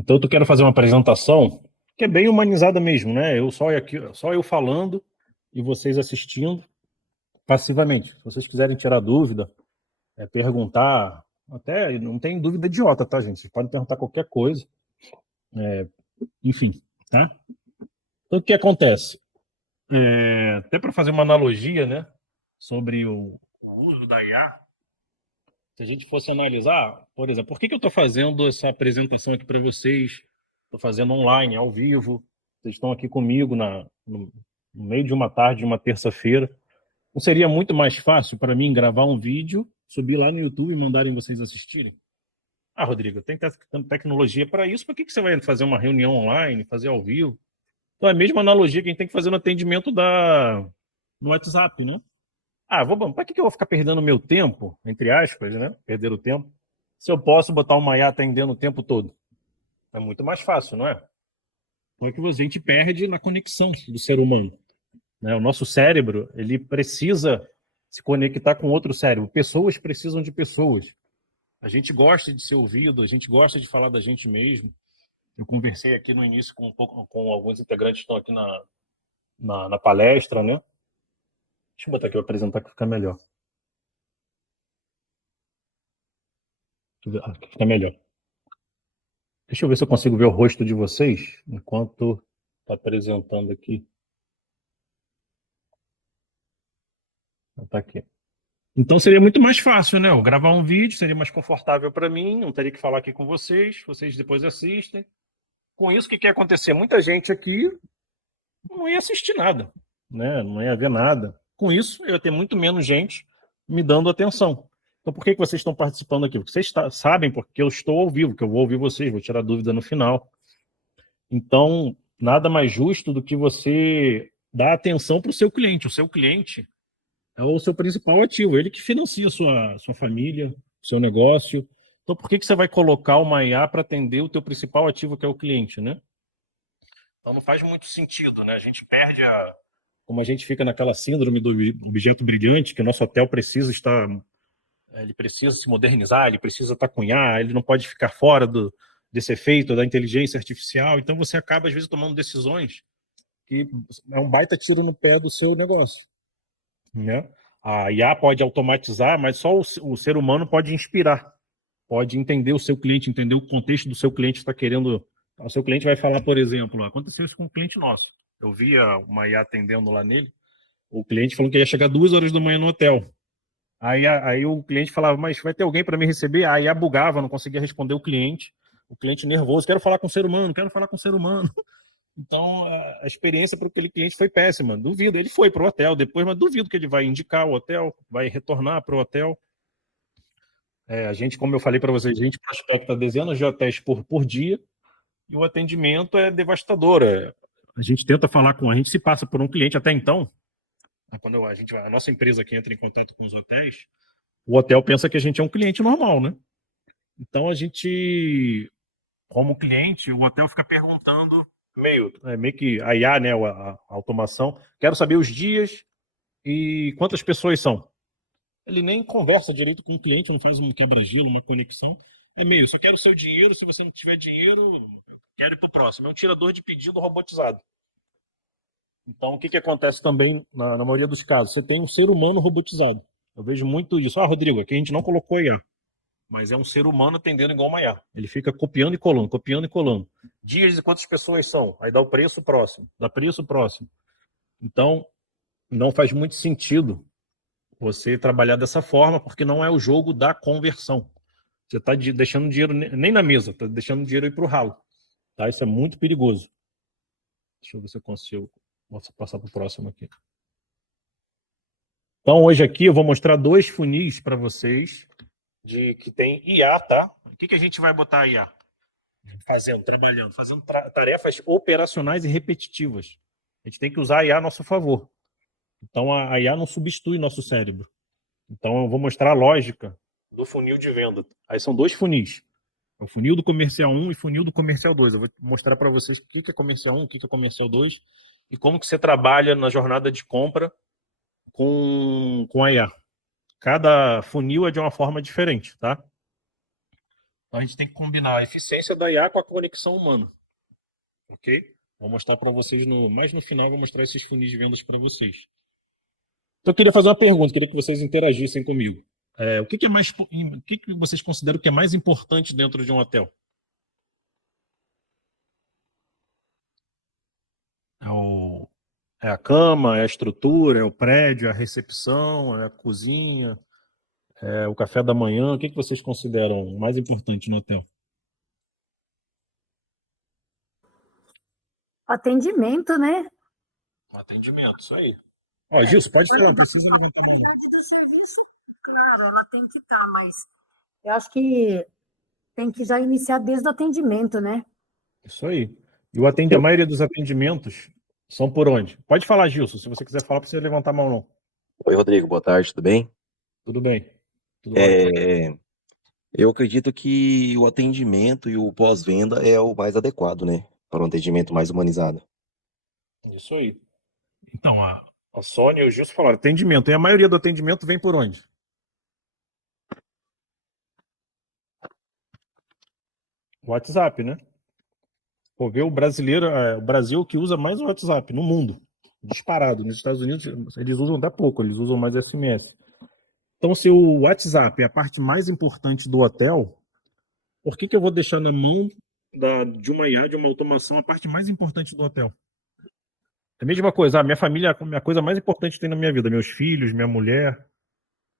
Então eu quero fazer uma apresentação que é bem humanizada mesmo, né? Só eu falando e vocês assistindo passivamente. Se vocês quiserem tirar dúvida, perguntar, até não tem dúvida idiota, tá, gente? Vocês podem perguntar qualquer coisa, enfim, tá? Então o que acontece? Até para fazer uma analogia, né, sobre o uso da IA, se a gente fosse analisar, por exemplo, por que eu estou fazendo essa apresentação aqui para vocês? Estou fazendo online, ao vivo. Vocês estão aqui comigo no meio de uma tarde, de uma terça-feira. Não seria muito mais fácil para mim gravar um vídeo, subir lá no YouTube e mandarem vocês assistirem? Ah, Rodrigo, tem tecnologia para isso. Por que você vai fazer uma reunião online, fazer ao vivo? Então é a mesma analogia que a gente tem que fazer no atendimento no WhatsApp, né? Ah, para que eu vou ficar perdendo meu tempo, entre aspas, né? Perder o tempo, se eu posso botar uma IA atendendo o tempo todo? É muito mais fácil, não é? Então é que a gente perde na conexão do ser humano, né? O nosso cérebro, ele precisa se conectar com outro cérebro. Pessoas precisam de pessoas. A gente gosta de ser ouvido, a gente gosta de falar da gente mesmo. Eu conversei aqui no início com alguns integrantes que estão aqui na palestra, né? Deixa eu botar aqui para apresentar que fica melhor. Fica melhor. Deixa eu ver se eu consigo ver o rosto de vocês enquanto está apresentando aqui. Tá aqui. Então seria muito mais fácil, né? Eu gravar um vídeo seria mais confortável para mim, não teria que falar aqui com vocês, vocês depois assistem. Com isso, o que ia acontecer? Muita gente aqui não ia assistir nada, né? Não ia ver nada. Com isso, eu ia ter muito menos gente me dando atenção. Então, por que vocês estão participando aqui? Porque vocês sabem porque eu estou ao vivo, que eu vou ouvir vocês, vou tirar dúvida no final. Então, nada mais justo do que você dar atenção para o seu cliente. O seu cliente é o seu principal ativo, ele que financia a sua família, o seu negócio. Então, por que você vai colocar uma IA para atender o teu principal ativo, que é o cliente, né? Então, não faz muito sentido, né? A gente perde como a gente fica naquela síndrome do objeto brilhante, que o nosso hotel precisa estar, ele precisa se modernizar, ele precisa estar com IA, ele não pode ficar fora desse efeito da inteligência artificial. Então, você acaba, às vezes, tomando decisões que é um baita tiro no pé do seu negócio, né? A IA pode automatizar, mas só o ser humano pode inspirar, pode entender o seu cliente, entender o contexto do seu cliente está querendo. O seu cliente vai falar, por exemplo, aconteceu isso com um cliente nosso. Eu via uma IA atendendo lá nele, o cliente falou que ia chegar 2 horas da manhã no hotel. Aí o cliente falava, mas vai ter alguém para me receber? A IA bugava, não conseguia responder o cliente nervoso, quero falar com o ser humano, quero falar com o ser humano. Então, a experiência para aquele cliente foi péssima. Duvido. Ele foi para o hotel depois, mas duvido que ele vai indicar o hotel, vai retornar para o hotel. A gente, como eu falei para vocês, a gente prospecta dezenas de hotéis por dia e o atendimento é devastador. A gente tenta falar a gente se passa por um cliente até então. Quando a nossa empresa que entra em contato com os hotéis, o hotel pensa que a gente é um cliente normal, né? Então a gente, como cliente, o hotel fica perguntando meio que a IA, né, a automação, quero saber os dias e quantas pessoas são. Ele nem conversa direito com o cliente, não faz um quebra-gelo, uma conexão. É meio, só quero o seu dinheiro, se você não tiver dinheiro, quero ir para o próximo. É um tirador de pedido robotizado. Então, o que acontece também na maioria dos casos? Você tem um ser humano robotizado. Eu vejo muito isso. Ah, Rodrigo, aqui a gente não colocou IA, mas é um ser humano atendendo igual uma IA. Ele fica copiando e colando, copiando e colando. Dias e quantas pessoas são? Aí dá o preço próximo, dá preço próximo. Então, não faz muito sentido você trabalhar dessa forma, porque não é o jogo da conversão. Você está deixando dinheiro nem na mesa, está deixando dinheiro ir para o ralo. Tá? Isso é muito perigoso. Deixa eu ver se eu consigo passar para o próximo aqui. Então, hoje aqui eu vou mostrar 2 funis para vocês que tem IA, tá? O que a gente vai botar IA? Trabalhando, fazendo tarefas operacionais e repetitivas. A gente tem que usar a IA a nosso favor. Então, a IA não substitui nosso cérebro. Então, eu vou mostrar a lógica do funil de venda. Aí são 2 funis. O funil do comercial 1 e funil do comercial 2. Eu vou mostrar para vocês o que é comercial 1, o que é comercial 2 e como que você trabalha na jornada de compra com a IA. Cada funil é de uma forma diferente, tá? Então a gente tem que combinar a eficiência da IA com a conexão humana, ok? Vou mostrar para vocês mais no final, vou mostrar esses funis de vendas para vocês. Então eu queria fazer uma pergunta, queria que vocês interagissem comigo. O que que vocês consideram que é mais importante dentro de um hotel? É a cama, é a estrutura, é o prédio, é a recepção, é a cozinha, é o café da manhã. O que que vocês consideram mais importante no hotel? Atendimento, né? Atendimento, isso aí. Ó, Gilson, pode falar, não precisa levantar a mão. A qualidade do serviço, claro, ela tem que estar, mas eu acho que tem que já iniciar desde o atendimento, né? Isso aí. A maioria dos atendimentos são por onde? Pode falar, Gilson. Se você quiser falar, precisa levantar a mão, não. Oi, Rodrigo, boa tarde, tudo bem? Tudo bem. Tudo ótimo. Eu acredito que o atendimento e o pós-venda é o mais adequado, né? Para um atendimento mais humanizado. Isso aí. Então, a Sônia e o Gilson falaram atendimento. E a maioria do atendimento vem por onde? WhatsApp, né? Pô, ver o brasileiro, o Brasil que usa mais o WhatsApp no mundo. Disparado. Nos Estados Unidos, eles usam até pouco, eles usam mais SMS. Então, se o WhatsApp é a parte mais importante do hotel, por que eu vou deixar na mão de uma IA, de uma automação, a parte mais importante do hotel? É a mesma coisa, a minha família é a coisa mais importante que tem na minha vida, meus filhos, minha mulher.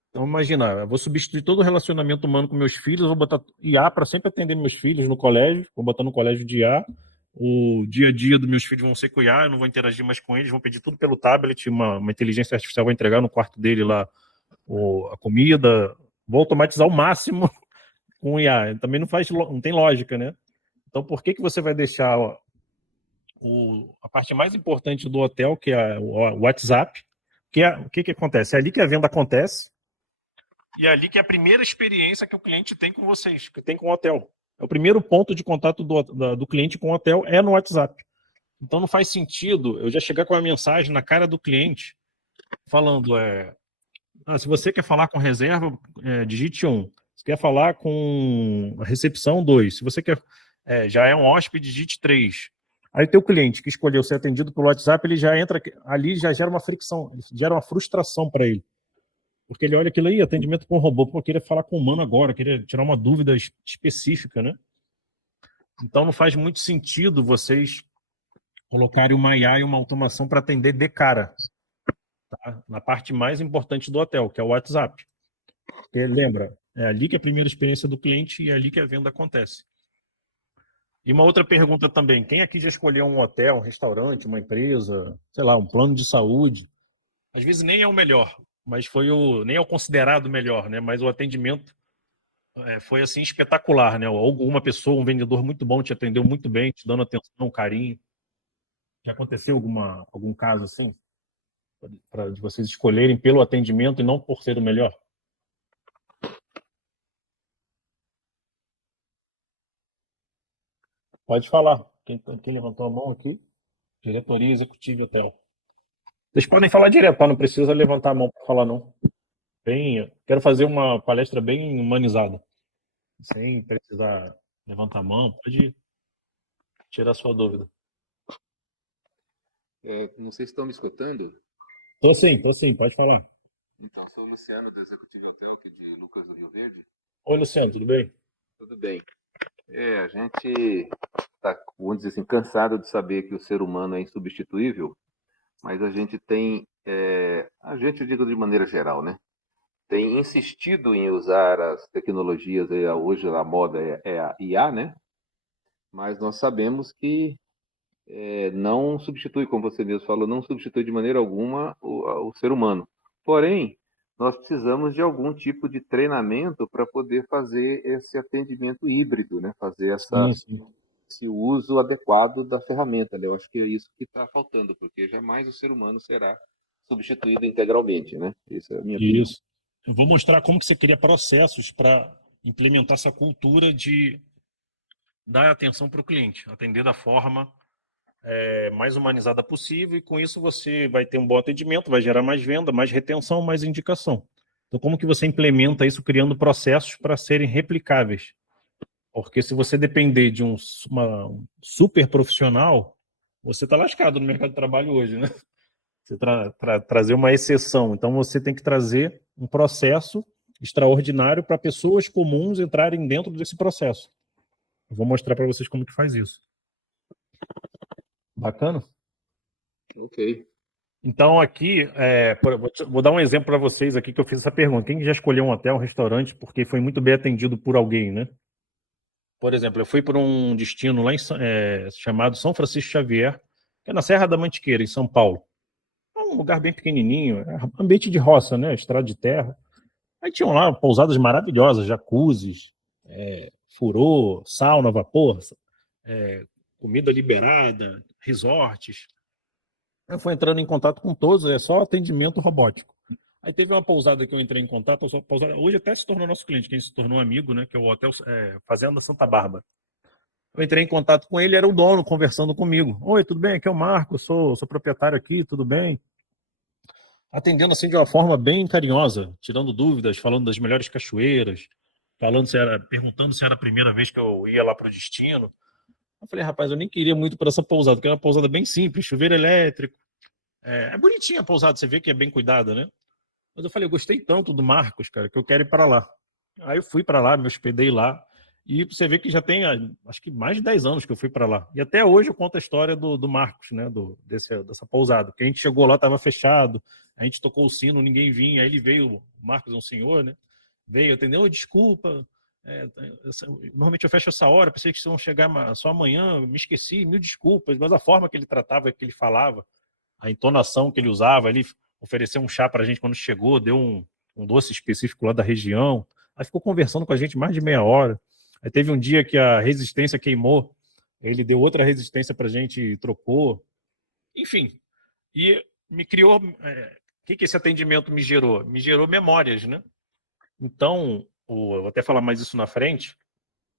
Então, imagina, eu vou substituir todo o relacionamento humano com meus filhos, vou botar IA para sempre atender meus filhos no colégio, vou botar no colégio de IA. O dia a dia dos meus filhos vão ser com IA, eu não vou interagir mais com eles, vão pedir tudo pelo tablet, uma inteligência artificial vai entregar no quarto dele lá a comida, vou automatizar o máximo com IA. Também não tem lógica, né? Então, por que você vai deixar a parte mais importante do hotel, que é o WhatsApp, o que acontece? É ali que a venda acontece e é ali que é a primeira experiência que o cliente tem com vocês, que tem com o hotel. É o primeiro ponto de contato do cliente com o hotel é no WhatsApp. Então não faz sentido eu já chegar com uma mensagem na cara do cliente falando se você quer falar com reserva, digite 1. Se quer falar com a recepção, 2. Se você quer já é um hóspede, digite 3. Aí o teu cliente que escolheu ser atendido pelo WhatsApp, ele já entra ali, já gera uma fricção, gera uma frustração para ele. Porque ele olha aquilo aí, atendimento com robô, pô, queria falar com o humano agora, queria tirar uma dúvida específica, né? Então não faz muito sentido vocês colocarem uma IA e uma automação para atender de cara, tá? Na parte mais importante do hotel, que é o WhatsApp. Porque, lembra, é ali que é a primeira experiência do cliente e é ali que a venda acontece. E uma outra pergunta também, quem aqui já escolheu um hotel, um restaurante, uma empresa, sei lá, um plano de saúde? Às vezes nem é o melhor, mas nem é o considerado melhor, né? Mas o atendimento foi assim espetacular, né? Alguma pessoa, um vendedor muito bom te atendeu muito bem, te dando atenção, carinho. Já aconteceu algum caso assim? De vocês escolherem pelo atendimento e não por ser o melhor? Pode falar. Quem levantou a mão aqui? Diretoria Executiva Hotel. Vocês podem falar direto, tá? Não precisa levantar a mão para falar, não. Quero fazer uma palestra bem humanizada. Sem precisar levantar a mão, pode tirar sua dúvida. Não sei se estão me escutando. Tô sim, pode falar. Então, sou o Luciano, do Executivo Hotel, aqui de Lucas do Rio Verde. Oi, Luciano, tudo bem? Tudo bem. A gente está, vamos dizer assim, cansado de saber que o ser humano é insubstituível, mas a gente tem, eu digo de maneira geral, né? Tem insistido em usar as tecnologias, hoje a moda é a IA, né? Mas nós sabemos que não substitui, como você mesmo falou, não substitui de maneira alguma o ser humano. Porém, nós precisamos de algum tipo de treinamento para poder fazer esse atendimento híbrido, né? Fazer esse uso adequado da ferramenta, né? Eu acho que é isso que está faltando, porque jamais o ser humano será substituído integralmente, né? Isso é a minha opinião. Isso. Eu vou mostrar como que você cria processos para implementar essa cultura de dar atenção para o cliente, atender da forma mais humanizada possível, e com isso você vai ter um bom atendimento, vai gerar mais venda, mais retenção, mais indicação. Então, como que você implementa isso criando processos para serem replicáveis? Porque se você depender de um super profissional, você está lascado no mercado de trabalho hoje, né? Você trazer uma exceção. Então, você tem que trazer um processo extraordinário para pessoas comuns entrarem dentro desse processo. Eu vou mostrar para vocês como que faz isso. Bacana? Ok. Então, aqui, vou dar um exemplo para vocês aqui que eu fiz essa pergunta. Quem já escolheu um hotel, um restaurante, porque foi muito bem atendido por alguém, né? Por exemplo, eu fui para um destino lá chamado São Francisco Xavier, que é na Serra da Mantiqueira, em São Paulo. É um lugar bem pequenininho, ambiente de roça, né? Estrada de terra. Aí tinham lá pousadas maravilhosas, jacuzzis, furô, sauna, vapor, comida liberada, resorts. Eu fui entrando em contato com todos, é só atendimento robótico. Aí teve uma pousada que eu entrei em contato, hoje até se tornou nosso cliente, quem se tornou amigo, né? Que é o Hotel Fazenda Santa Bárbara. Eu entrei em contato com ele, era o dono conversando comigo. Oi, tudo bem? Aqui é o Marco, sou proprietário aqui, tudo bem? Atendendo assim de uma forma bem carinhosa, tirando dúvidas, falando das melhores cachoeiras, perguntando se era a primeira vez que eu ia lá para o destino. Eu falei, rapaz, eu nem queria muito para essa pousada, porque é uma pousada bem simples, chuveiro elétrico. É bonitinha a pousada, você vê que é bem cuidada, né? Mas eu falei, eu gostei tanto do Marcos, cara, que eu quero ir para lá. Aí eu fui para lá, me hospedei lá. E você vê que já tem, acho que mais de 10 anos que eu fui para lá. E até hoje eu conto a história do Marcos, né? Dessa pousada. Porque a gente chegou lá, estava fechado. A gente tocou o sino, ninguém vinha. Aí ele veio, o Marcos é um senhor, né? Veio, atendeu, desculpa. Normalmente eu fecho essa hora, pensei que vocês vão chegar só amanhã, me esqueci, mil desculpas. Mas a forma que ele tratava, que ele falava, a entonação que ele usava, ele ofereceu um chá para a gente quando chegou, deu um doce específico lá da região. Aí ficou conversando com a gente mais de meia hora. Aí teve um dia que a resistência queimou, ele deu outra resistência para a gente, trocou. Enfim, e me criou... O que esse atendimento me gerou? Me gerou memórias, né? Então, eu vou até falar mais isso na frente,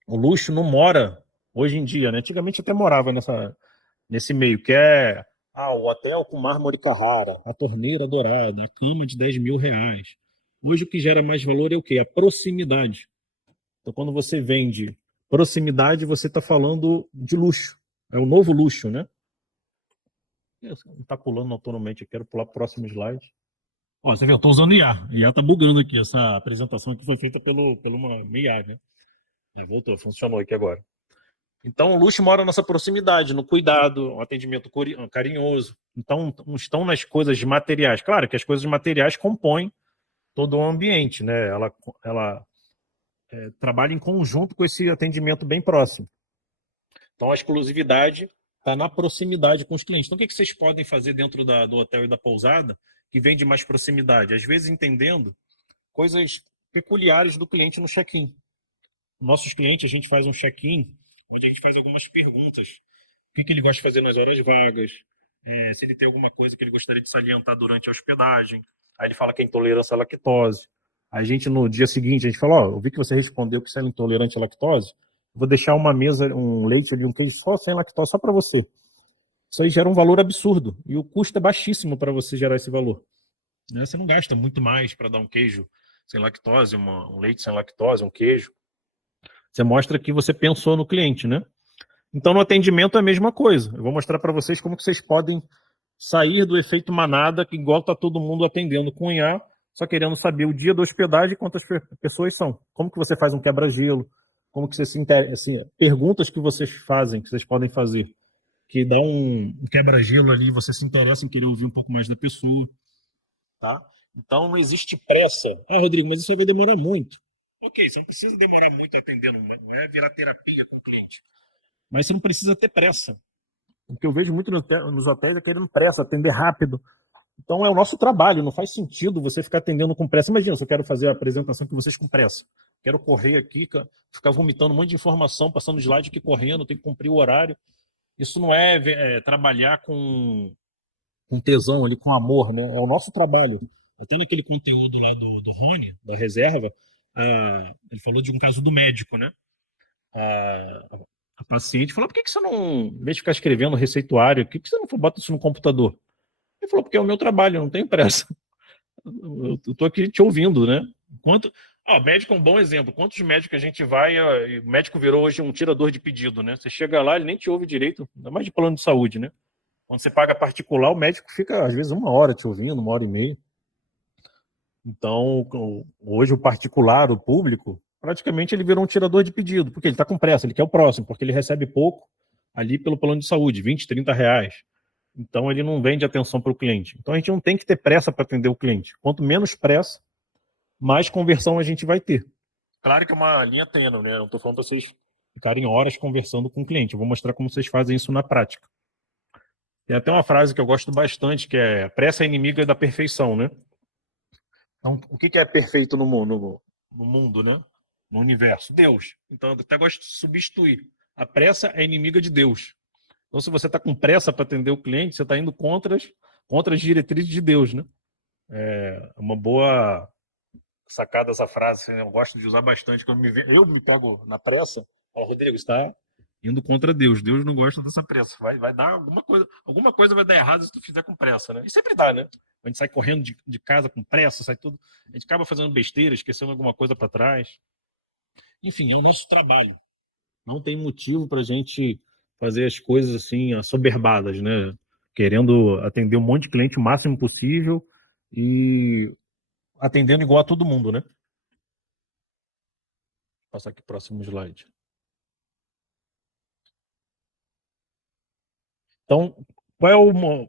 o luxo não mora hoje em dia, né? Antigamente até morava nesse meio, que é o hotel com mármore Carrara, a torneira dourada, a cama de 10 mil reais. Hoje o que gera mais valor é o quê? A proximidade. Então, quando você vende proximidade, você está falando de luxo. É o novo luxo, né? Não está pulando autonomamente, eu quero pular para o próximo slide. Ó, você viu, eu estou usando IA. IA está bugando aqui. Essa apresentação aqui foi feita pelo uma IA, né? Voltou, funcionou aqui agora. Então, o luxo mora na nossa proximidade, no cuidado, um atendimento carinhoso. Então, não estão nas coisas materiais. Claro que as coisas materiais compõem todo o ambiente, né? Ela trabalha em conjunto com esse atendimento bem próximo. Então, a exclusividade está na proximidade com os clientes. Então, o que vocês podem fazer dentro do hotel e da pousada que vem de mais proximidade? Às vezes, entendendo coisas peculiares do cliente no check-in. Nossos clientes, a gente faz um check-in onde a gente faz algumas perguntas. O que ele gosta de fazer nas horas vagas, se ele tem alguma coisa que ele gostaria de salientar durante a hospedagem. Aí ele fala que é intolerância à lactose. Aí a gente, no dia seguinte, a gente fala, eu vi que você respondeu que você é intolerante à lactose, vou deixar uma mesa, um leite ali, um queijo só sem lactose, só para você. Isso aí gera um valor absurdo. E o custo é baixíssimo para você gerar esse valor. Né? Você não gasta muito mais para dar um queijo sem lactose, um leite sem lactose, um queijo. Você mostra que você pensou no cliente, né? Então, no atendimento é a mesma coisa. Eu vou mostrar para vocês como que vocês podem sair do efeito manada, que igual está todo mundo atendendo com IA, só querendo saber o dia da hospedagem e quantas pessoas são. Como que você faz um quebra-gelo? Como que você se interessa? Assim, perguntas que vocês fazem, que vocês podem fazer, que dá um quebra-gelo ali, você se interessa em querer ouvir um pouco mais da pessoa. Tá? Então, não existe pressa. Rodrigo, mas isso vai demorar muito. Ok, você não precisa demorar muito atendendo, não é virar terapia com o cliente. Mas você não precisa ter pressa. O que eu vejo muito nos hotéis é querendo pressa, atender rápido. Então é o nosso trabalho, não faz sentido você ficar atendendo com pressa. Imagina, se eu quero fazer a apresentação com vocês com pressa. Quero correr aqui, ficar vomitando um monte de informação, passando slide aqui correndo, tenho que cumprir o horário. Isso não é trabalhar com tesão, ali, com amor, né? É o nosso trabalho. Até naquele conteúdo lá do Rony, da reserva, ele falou de um caso do médico, né? A paciente falou, por que você não, em vez de ficar escrevendo receituário, por que você não bota isso no computador? Ele falou, porque é o meu trabalho, eu não tenho pressa. Eu estou aqui te ouvindo, né? O médico é um bom exemplo. Quantos médicos a gente vai, e o médico virou hoje um tirador de pedido, né? Você chega lá, ele nem te ouve direito, ainda mais de plano de saúde, né? Quando você paga particular, o médico fica, às vezes, 1 hora te ouvindo, 1 hora e meia. Então, hoje o particular, o público, praticamente ele virou um tirador de pedido, porque ele está com pressa, ele quer o próximo, porque ele recebe pouco ali pelo plano de saúde, 20, 30 reais. Então, ele não vende atenção para o cliente. Então, a gente não tem que ter pressa para atender o cliente. Quanto menos pressa, mais conversão a gente vai ter. Claro que é uma linha tênue, né? Eu estou falando para vocês ficarem horas conversando com o cliente. Eu vou mostrar como vocês fazem isso na prática. Tem até uma frase que eu gosto bastante, que é: pressa é inimiga da perfeição, né? Então, o que é perfeito no mundo, né? No universo? Deus. Então, eu até gosto de substituir. A pressa é inimiga de Deus. Então, se você está com pressa para atender o cliente, você está indo contra as diretrizes de Deus, né? É uma boa sacada essa frase, eu gosto de usar bastante. Quando eu me pego na pressa, falo: Rodrigo, está indo contra Deus. Deus não gosta dessa pressa. Vai dar alguma coisa vai dar errado se tu fizer com pressa, né? E sempre dá, né? A gente sai correndo de casa com pressa, sai tudo. A gente acaba fazendo besteira, esquecendo alguma coisa para trás. Enfim, é o nosso trabalho. Não tem motivo para a gente fazer as coisas assim, assoberbadas, né? Querendo atender um monte de cliente o máximo possível e atendendo igual a todo mundo, né? Vou passar aqui próximo slide. Então,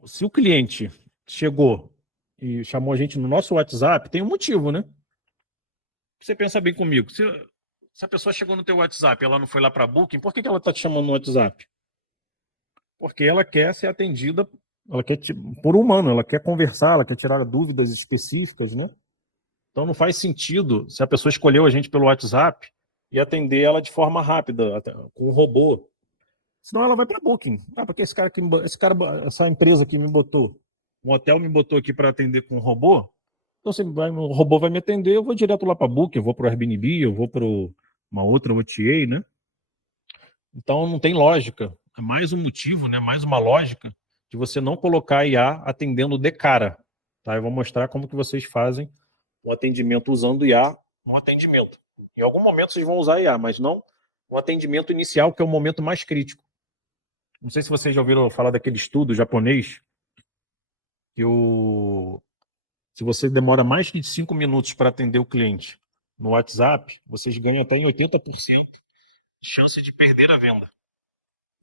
se o cliente chegou e chamou a gente no nosso WhatsApp, tem um motivo, né? Você pensa bem comigo. Se a pessoa chegou no teu WhatsApp e ela não foi lá para Booking, por que ela está te chamando no WhatsApp? Porque ela quer ser atendida, por humano, ela quer conversar, ela quer tirar dúvidas específicas, né? Então não faz sentido se a pessoa escolheu a gente pelo WhatsApp e atender ela de forma rápida, com um robô. Senão ela vai para Booking. Porque essa empresa que me botou, um hotel me botou aqui para atender com um robô. Então, o robô vai me atender, eu vou direto lá para Booking, eu vou para o Airbnb, eu vou para uma outra OTA, né? Então não tem lógica. É mais um motivo, né? Mais uma lógica de você não colocar IA atendendo de cara. Tá? Eu vou mostrar como que vocês fazem o atendimento usando IA no atendimento. Em algum momento vocês vão usar IA, mas não no atendimento inicial, que é o momento mais crítico. Não sei se vocês já ouviram falar daquele estudo japonês que se você demora mais de 5 minutos para atender o cliente no WhatsApp, vocês ganham até em 80% de chance de perder a venda.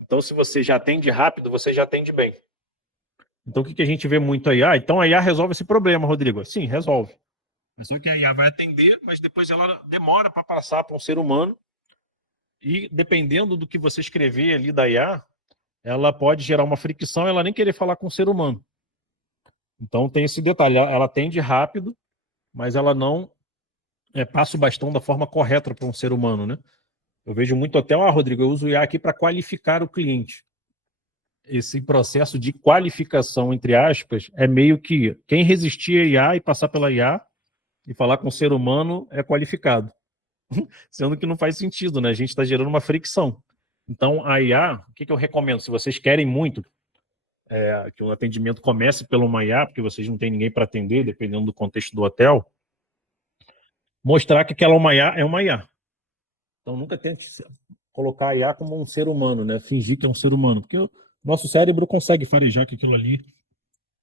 Então, se você já atende rápido, você já atende bem. Então, o que a gente vê muito aí? Então a IA resolve esse problema, Rodrigo. Sim, resolve. É só que a IA vai atender, mas depois ela demora para passar para um ser humano. E dependendo do que você escrever ali da IA, ela pode gerar uma fricção e ela nem querer falar com o ser humano. Então tem esse detalhe, ela atende rápido, mas ela não passa o bastão da forma correta para um ser humano, né? Eu vejo muito até, Rodrigo, eu uso o IA aqui para qualificar o cliente. Esse processo de qualificação, entre aspas, é meio que quem resistir a IA e passar pela IA e falar com o ser humano é qualificado. Sendo que não faz sentido, né? A gente está gerando uma fricção. Então, a IA, o que eu recomendo? Se vocês querem muito que o atendimento comece pela uma IA, porque vocês não têm ninguém para atender, dependendo do contexto do hotel, mostrar que aquela uma IA é uma IA. Então, nunca tente colocar a IA como um ser humano, né? Fingir que é um ser humano, porque o nosso cérebro consegue farejar que aquilo ali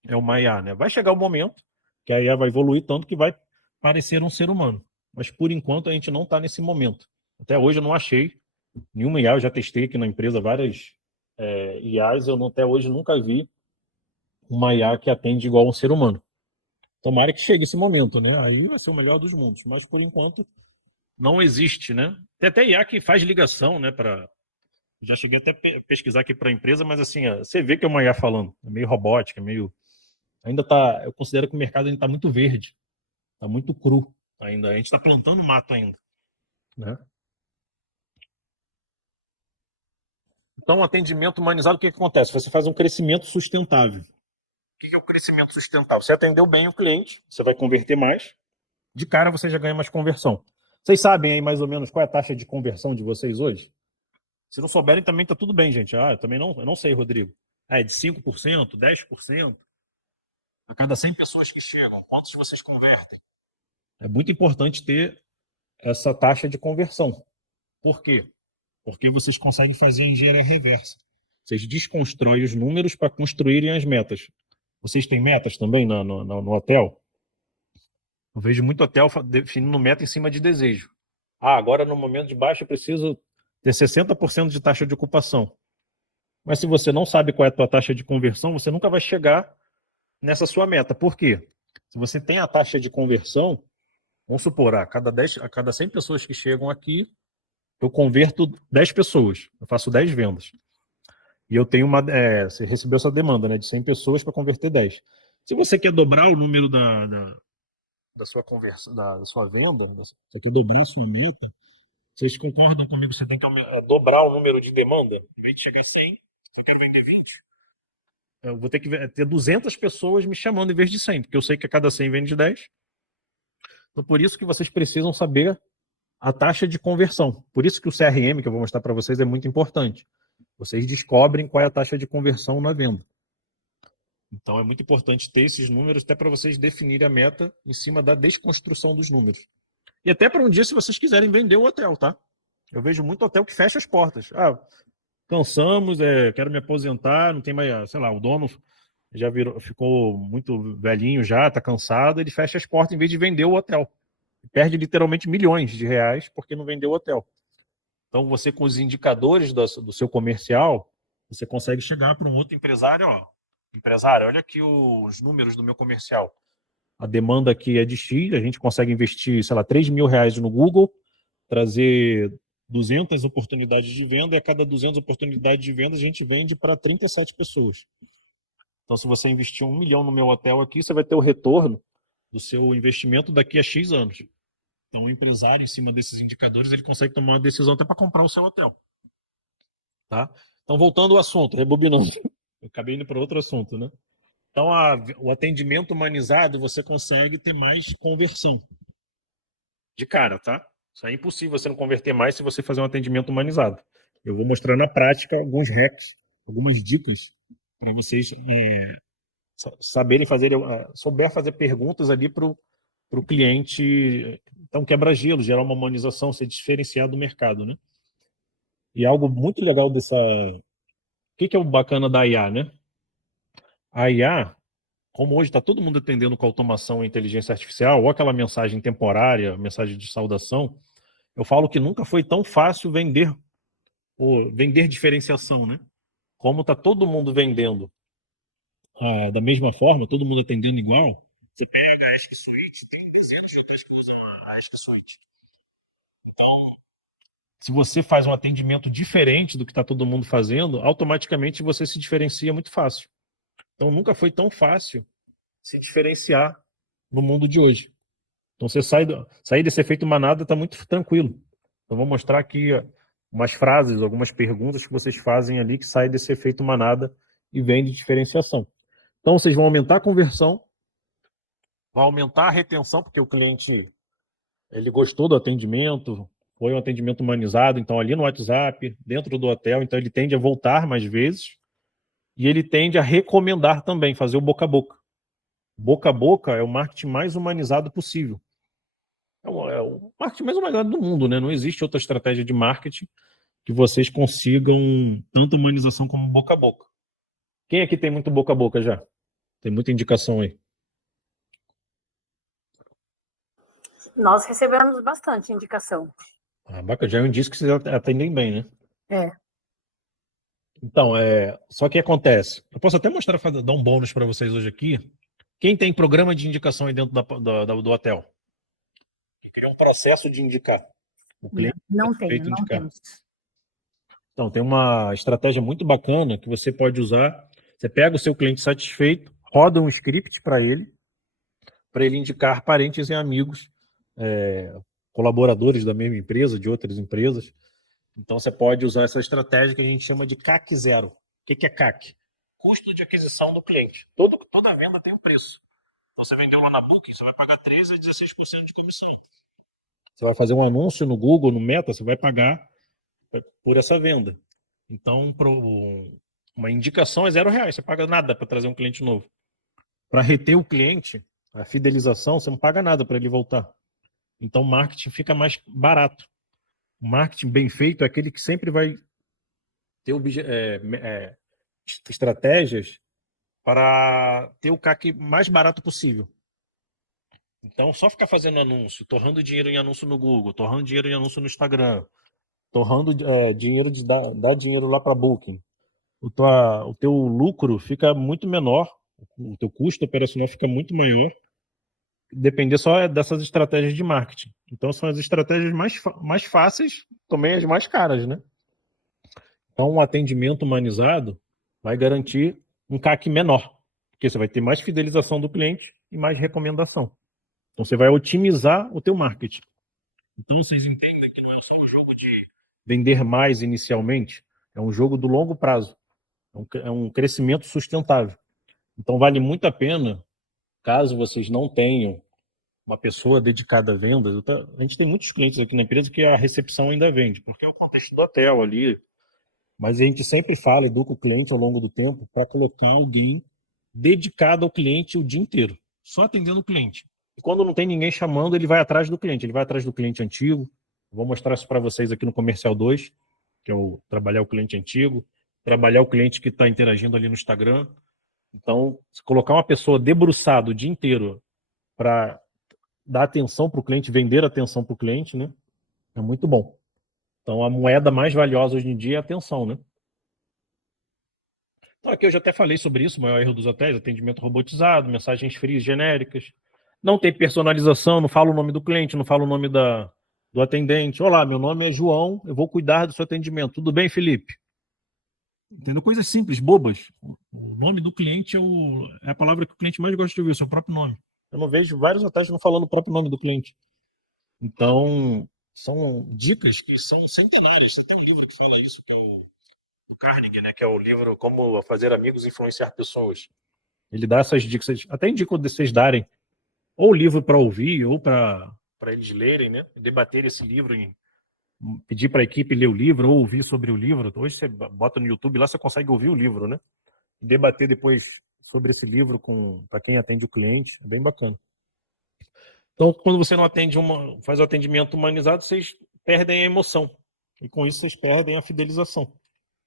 é uma IA, né? Vai chegar o momento que a IA vai evoluir tanto que vai parecer um ser humano. Mas, por enquanto, a gente não está nesse momento. Até hoje eu não achei nenhuma IA, eu já testei aqui na empresa várias IAs, até hoje nunca vi uma IA que atende igual a um ser humano. Tomara que chegue esse momento, né? Aí vai ser o melhor dos mundos. Mas, por enquanto, não existe, né? Tem até IA que faz ligação, né? Já cheguei até a pesquisar aqui para a empresa, mas assim, você vê que é uma IA falando. É meio robótica, meio... Ainda tá... Eu considero que o mercado ainda está muito verde. Está muito cru ainda. A gente está plantando mato ainda, né? Então, o atendimento humanizado, o que acontece? Você faz um crescimento sustentável. O que é o crescimento sustentável? Você atendeu bem o cliente, você vai converter mais. De cara, você já ganha mais conversão. Vocês sabem aí mais ou menos qual é a taxa de conversão de vocês hoje? Se não souberem, também tá tudo bem, gente. Eu não sei, Rodrigo. É de 5%, 10%? A cada 100 pessoas que chegam, quantos vocês convertem? É muito importante ter essa taxa de conversão. Por quê? Porque vocês conseguem fazer a engenharia reversa. Vocês desconstroem os números para construírem as metas. Vocês têm metas também no hotel? Eu vejo muito hotel definindo meta em cima de desejo. Agora no momento de baixa eu preciso ter 60% de taxa de ocupação. Mas se você não sabe qual é a tua taxa de conversão, você nunca vai chegar nessa sua meta. Por quê? Se você tem a taxa de conversão, vamos supor, a cada 100 pessoas que chegam aqui, eu converto 10 pessoas, eu faço 10 vendas. E eu tenho você recebeu essa demanda, né, de 100 pessoas para converter 10. Se você quer dobrar o número da sua conversão, da sua venda, você quer dobrar a sua meta, vocês concordam comigo? Você tem que dobrar o número de demanda? Em vez de chegar em 100, se eu quero vender 20, eu vou ter que ter 200 pessoas me chamando em vez de 100, porque eu sei que a cada 100 vende 10. Então, por isso que vocês precisam saber a taxa de conversão. Por isso que o CRM, que eu vou mostrar para vocês, é muito importante. Vocês descobrem qual é a taxa de conversão na venda. Então, é muito importante ter esses números até para vocês definirem a meta em cima da desconstrução dos números. E até para um dia, se vocês quiserem vender o hotel, tá? Eu vejo muito hotel que fecha as portas. Cansamos, quero me aposentar, não tem mais, sei lá, o dono já ficou muito velhinho já, tá cansado, ele fecha as portas em vez de vender o hotel. Perde literalmente milhões de reais porque não vendeu o hotel. Então, você com os indicadores do seu comercial, você consegue chegar para um outro empresário, empresário, olha aqui os números do meu comercial. A demanda aqui é de X, a gente consegue investir, sei lá, 3 mil reais no Google, trazer 200 oportunidades de venda, e a cada 200 oportunidades de venda a gente vende para 37 pessoas. Então, se você investir 1 milhão no meu hotel aqui, você vai ter o retorno do seu investimento daqui a X anos. Então, o empresário, em cima desses indicadores, ele consegue tomar uma decisão até para comprar o seu hotel. Tá? Então, voltando ao assunto, rebobinando. Eu acabei indo para outro assunto, né? Então, o atendimento humanizado, você consegue ter mais conversão. De cara, tá? Isso é impossível você não converter mais se você fazer um atendimento humanizado. Eu vou mostrar na prática alguns hacks, algumas dicas para vocês saberem souber fazer perguntas ali para o cliente. Então, quebra-gelo, gerar uma humanização, ser diferenciado do mercado, né? E algo muito legal dessa... O que é o bacana da IA, né? A IA, como hoje está todo mundo atendendo com automação e inteligência artificial, ou aquela mensagem temporária, mensagem de saudação, eu falo que nunca foi tão fácil vender diferenciação, né? Como está todo mundo vendendo da mesma forma, todo mundo atendendo igual, você pega a Ask Suite, tem dezenas de hotéis que usam a Ask Suite. Então, se você faz um atendimento diferente do que está todo mundo fazendo, automaticamente você se diferencia muito fácil. Então, nunca foi tão fácil se diferenciar no mundo de hoje. Então, você sair desse efeito manada está muito tranquilo. Então, vou mostrar aqui umas frases, algumas perguntas que vocês fazem ali que saem desse efeito manada e vem de diferenciação. Então, vocês vão aumentar a conversão, vão aumentar a retenção, porque o cliente ele gostou do atendimento, foi um atendimento humanizado, então ali no WhatsApp, dentro do hotel, então ele tende a voltar mais vezes e ele tende a recomendar também, fazer o boca a boca. Boca a boca é o marketing mais humanizado possível. É o marketing mais humanizado do mundo, né? Não existe outra estratégia de marketing que vocês consigam tanto humanização como boca a boca. Quem aqui tem muito boca a boca já? Tem muita indicação aí. Nós recebemos bastante indicação. Bacana, já é um indício que vocês atendem bem, né? É. Então, só que acontece. Eu posso até mostrar, dar um bônus para vocês hoje aqui. Quem tem programa de indicação aí dentro do hotel? Que cria um processo de indicar. O cliente Não indicar. temos. Então, tem uma estratégia muito bacana que você pode usar. Você pega o seu cliente satisfeito, roda um script para ele indicar parentes e amigos, colaboradores da mesma empresa, de outras empresas. Então, você pode usar essa estratégia que a gente chama de CAC zero. O que é CAC? Custo de aquisição do cliente. Toda venda tem um preço. Você vendeu lá na Booking, você vai pagar 13% a 16% de comissão. Você vai fazer um anúncio no Google, no Meta, você vai pagar por essa venda. Então, uma indicação é R$0, você paga nada para trazer um cliente novo. Para reter o cliente, a fidelização, você não paga nada para ele voltar. Então, o marketing fica mais barato. O marketing bem feito é aquele que sempre vai ter estratégias para ter o CAC mais barato possível. Então, só ficar fazendo anúncio, torrando dinheiro em anúncio no Google, torrando dinheiro em anúncio no Instagram, torrando dinheiro de dar dinheiro lá para Booking. O teu lucro fica muito menor, o teu custo operacional fica muito maior, depender só dessas estratégias de marketing. Então, são as estratégias mais fáceis, também as mais caras, né? Então, um atendimento humanizado vai garantir um CAC menor, porque você vai ter mais fidelização do cliente e mais recomendação. Então, você vai otimizar o teu marketing. Então, vocês entendem que não é só um jogo de vender mais inicialmente, é um jogo do longo prazo, é um crescimento sustentável. Então, vale muito a pena, caso vocês não tenham uma pessoa dedicada a vendas. A gente tem muitos clientes aqui na empresa que a recepção ainda vende, porque é o contexto do hotel ali. Mas a gente sempre fala, educa o cliente ao longo do tempo para colocar alguém dedicado ao cliente o dia inteiro, só atendendo o cliente. E quando não tem ninguém chamando, ele vai atrás do cliente. Ele vai atrás do cliente antigo. Vou mostrar isso para vocês aqui no Comercial 2, que é o trabalhar o cliente antigo, trabalhar o cliente que está interagindo ali no Instagram. Então, se colocar uma pessoa debruçada o dia inteiro para dar atenção para o cliente, vender atenção para o cliente, né? É muito bom. Então, a moeda mais valiosa hoje em dia é a atenção, né? Então, aqui eu já até falei sobre isso, o maior erro dos hotéis, atendimento robotizado, mensagens frias genéricas, não tem personalização, não fala o nome do cliente, não fala o nome do atendente. Olá, meu nome é João, eu vou cuidar do seu atendimento. Tudo bem, Felipe? Entendeu? Coisas simples, bobas. O nome do cliente é a palavra que o cliente mais gosta de ouvir, o seu próprio nome. Eu não vejo vários hotéis não falando o próprio nome do cliente. Então, são dicas que são centenárias. Tem um livro que fala isso, que é o do Carnegie, né, que é o livro Como Fazer Amigos e Influenciar Pessoas. Ele dá essas dicas, até indico de vocês darem ou o livro para ouvir ou para eles lerem, né, debater esse livro, pedir para a equipe ler o livro ou ouvir sobre o livro. Hoje você bota no YouTube, lá você consegue ouvir o livro, né, debater depois sobre esse livro para quem atende o cliente, é bem bacana. Então, quando você não faz o atendimento humanizado, vocês perdem a emoção e com isso vocês perdem a fidelização.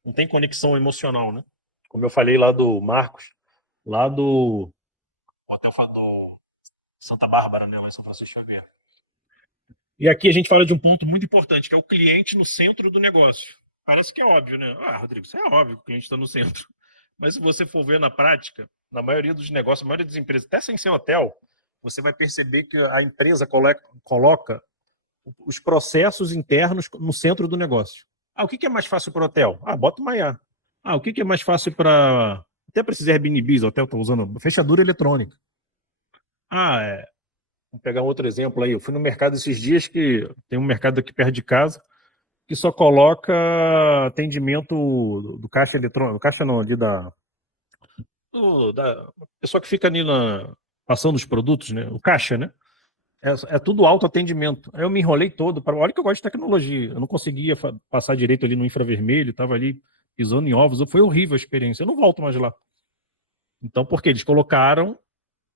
Não tem conexão emocional, né? Como eu falei lá do Marcos, lá do Hotel Santa Bárbara, né? Lá em São Francisco Xavier. E aqui a gente fala de um ponto muito importante, que é o cliente no centro do negócio. Parece que é óbvio, né? Ah, Rodrigo, isso é óbvio que o cliente está no centro. Mas se você for ver na prática, na maioria dos negócios, na maioria das empresas, até sem ser hotel, você vai perceber que a empresa coloca os processos internos no centro do negócio. Ah, o que é mais fácil para o hotel? Ah, bota uma IA. Ah, o que é mais fácil para... Até para esses Airbnbs, o hotel está usando fechadura eletrônica. Ah, vamos pegar um outro exemplo aí. Eu fui no mercado esses dias, que tem um mercado aqui perto de casa, que só coloca atendimento do caixa eletrônico, caixa não, ali da pessoa que fica ali passando os produtos, né? O caixa, né? É tudo autoatendimento. Aí eu me enrolei todo. Olha que eu gosto de tecnologia. Eu não conseguia passar direito ali no infravermelho, estava ali pisando em ovos. Foi horrível a experiência. Eu não volto mais lá. Então, por quê? Eles colocaram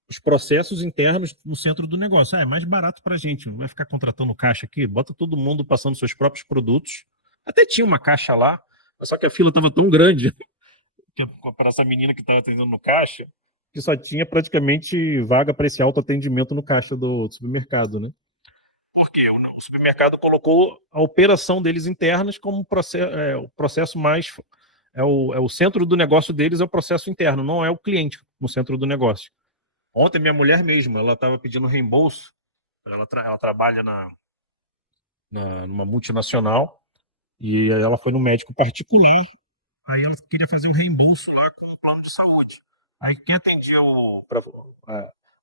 os processos internos no centro do negócio. É mais barato para a gente. Não vai ficar contratando caixa aqui. Bota todo mundo passando seus próprios produtos. Até tinha uma caixa lá, só que a fila estava tão grande para essa menina que estava atendendo no caixa, que só tinha praticamente vaga para esse autoatendimento no caixa do supermercado, né? Porque o supermercado colocou a operação deles internas como o processo mais... o centro do negócio deles é o processo interno, não é o cliente no centro do negócio. Ontem minha mulher mesmo, ela estava pedindo reembolso, ela trabalha numa multinacional, e ela foi no médico particular, aí ela queria fazer um reembolso lá com o plano de saúde. Aí quem atendia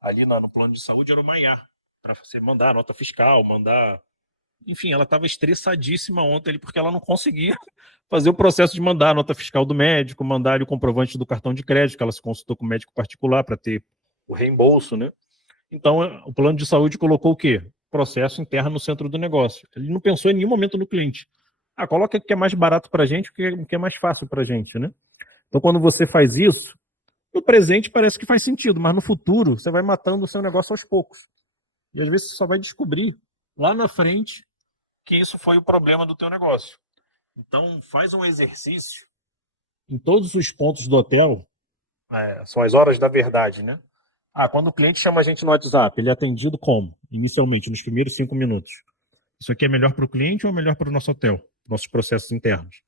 ali no plano de saúde era o Maiá, para você mandar nota fiscal, Enfim, ela estava estressadíssima ontem ali, porque ela não conseguia fazer o processo de mandar a nota fiscal do médico, mandar ali o comprovante do cartão de crédito, que ela se consultou com o médico particular para ter o reembolso, né? Então, o plano de saúde colocou o quê? Processo interno no centro do negócio. Ele não pensou em nenhum momento no cliente. Coloca o que é mais barato para a gente, o que é mais fácil para a gente, né? Então, quando você faz isso, no presente parece que faz sentido, mas no futuro você vai matando o seu negócio aos poucos. E às vezes você só vai descobrir lá na frente que isso foi o problema do teu negócio. Então, faz um exercício em todos os pontos do hotel, são as horas da verdade, né? Quando o cliente chama a gente no WhatsApp, ele é atendido como? Inicialmente, nos primeiros 5 minutos. Isso aqui é melhor para o cliente ou é melhor para o nosso hotel? Nossos processos internos.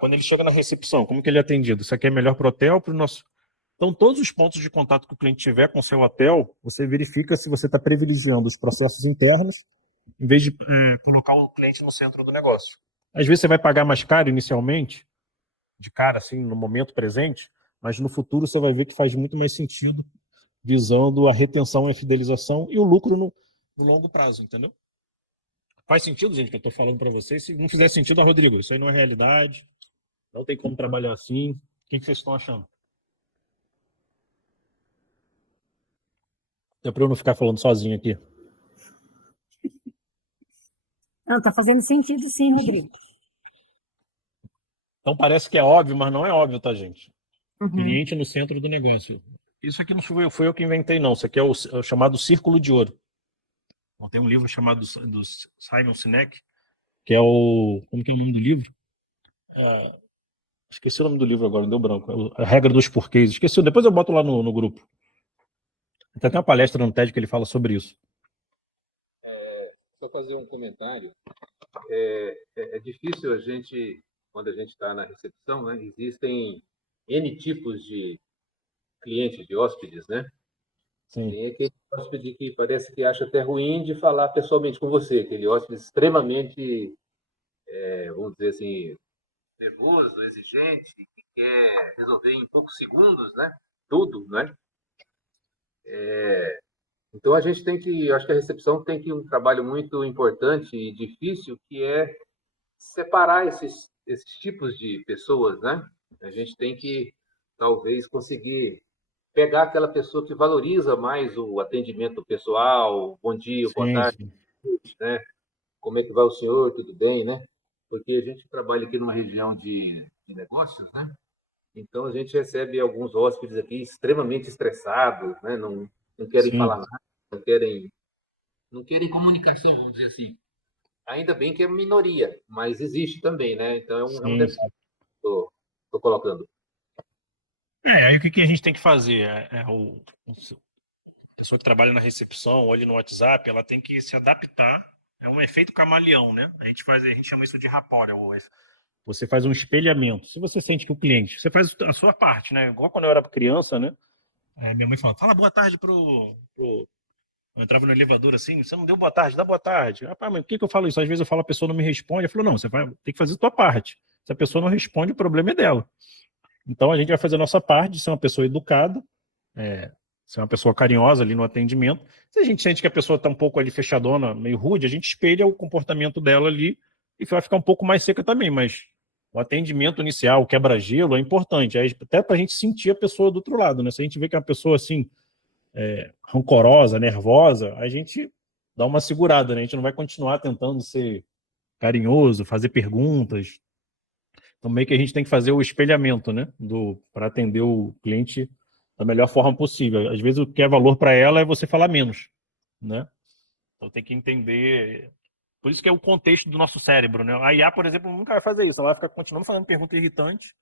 Quando ele chega na recepção, como que ele é atendido? Isso aqui é melhor para o hotel ou para o nosso... Então, todos os pontos de contato que o cliente tiver com o seu hotel, você verifica se você está privilegiando os processos internos em vez de colocar o cliente no centro do negócio. Às vezes você vai pagar mais caro inicialmente, de cara, assim, no momento presente, mas no futuro você vai ver que faz muito mais sentido visando a retenção e a fidelização e o lucro no longo prazo, entendeu? Faz sentido, gente, que eu estou falando para vocês? Se não fizer sentido, Rodrigo, isso aí não é realidade, não tem como trabalhar assim. O que vocês estão achando? É para eu não ficar falando sozinho aqui. Não, tá fazendo sentido sim, Rodrigo. Então parece que é óbvio, mas não é óbvio, tá, gente? Uhum. Cliente no centro do negócio. Isso aqui não foi eu que inventei, não. Isso aqui é o chamado Círculo de Ouro. Então, tem um livro chamado do Simon Sinek, que é o... Como que é o nome do livro? Esqueci o nome do livro agora, deu branco. A Regra dos Porquês. Esqueci, depois eu boto lá no grupo. Tem até uma palestra no TED que ele fala sobre isso. Só fazer um comentário. É difícil a gente, quando a gente está na recepção, né? Existem N tipos de clientes, de hóspedes, né? Sim. Tem aquele hóspede que parece que acha até ruim de falar pessoalmente com você, aquele hóspede extremamente, vamos dizer assim, nervoso, exigente, que quer resolver em poucos segundos, né? Tudo, né? Então a gente tem que, acho que a recepção tem que um trabalho muito importante e difícil, que é separar esses tipos de pessoas, né? A gente tem que talvez conseguir pegar aquela pessoa que valoriza mais o atendimento pessoal, bom dia, boa Sim, tarde, sim. né? Como é que vai o senhor? Tudo bem, né? Porque a gente trabalha aqui numa região de negócios, né? Então a gente recebe alguns hóspedes aqui extremamente estressados, né? Não querem Sim. falar nada, não querem comunicação, vamos dizer assim. Ainda bem que é minoria, mas existe também, né? Então é um Sim, detalhe sim. que estou colocando. Aí o que a gente tem que fazer? A pessoa que trabalha na recepção ou ali no WhatsApp, ela tem que se adaptar. É um efeito camaleão, né? A gente chama isso de rapport. Você faz um espelhamento. Se você sente que o cliente... Você faz a sua parte, né? Igual quando eu era criança, né? Minha mãe falava, fala boa tarde pro... Eu entrava no elevador assim, você não deu boa tarde, dá boa tarde. Mas por que eu falo isso? Às vezes eu falo, a pessoa não me responde. Eu falo, não, você vai ter que fazer a sua parte. Se a pessoa não responde, o problema é dela. Então a gente vai fazer a nossa parte de ser uma pessoa educada, ser uma pessoa carinhosa ali no atendimento. Se a gente sente que a pessoa está um pouco ali fechadona, meio rude, a gente espelha o comportamento dela ali e vai ficar um pouco mais seca também, mas o atendimento inicial, o quebra-gelo é importante, até para a gente sentir a pessoa do outro lado, né? Se a gente vê que é uma pessoa assim, rancorosa, nervosa, a gente dá uma segurada, né? A gente não vai continuar tentando ser carinhoso, fazer perguntas. Então, meio que a gente tem que fazer o espelhamento, né? Para atender o cliente da melhor forma possível. Às vezes, o que é valor para ela é você falar menos, né? Então, tem que entender. Por isso que é o contexto do nosso cérebro, né? A IA, por exemplo, nunca vai fazer isso. Ela vai ficar continuando fazendo pergunta irritante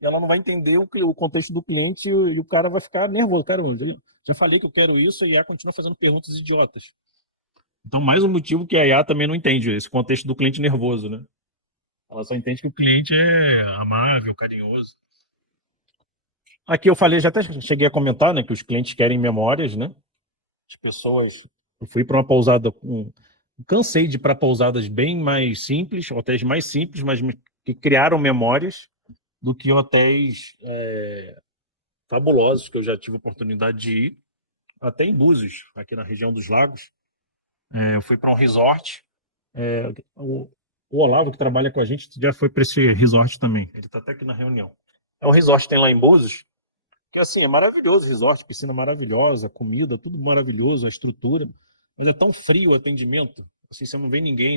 e ela não vai entender o contexto do cliente e o cara vai ficar nervoso. Cara, eu já falei que eu quero isso e a IA continua fazendo perguntas idiotas. Então, mais um motivo que a IA também não entende esse contexto do cliente nervoso, né? Ela só entende que o cliente é amável, carinhoso. Aqui eu falei, já até cheguei a comentar, né, que os clientes querem memórias, né? As pessoas... Eu fui para uma pousada... Cansei de ir para pousadas bem mais simples, hotéis mais simples, mas que criaram memórias do que hotéis fabulosos, que eu já tive oportunidade de ir, até em Búzios, aqui na região dos Lagos. Eu fui para um resort. O Olavo, que trabalha com a gente, já foi para esse resort também. Ele está até aqui na reunião. É um resort que tem lá em Búzios, que assim, é maravilhoso o resort, piscina maravilhosa, comida, tudo maravilhoso, a estrutura, mas é tão frio o atendimento, assim, você não vê ninguém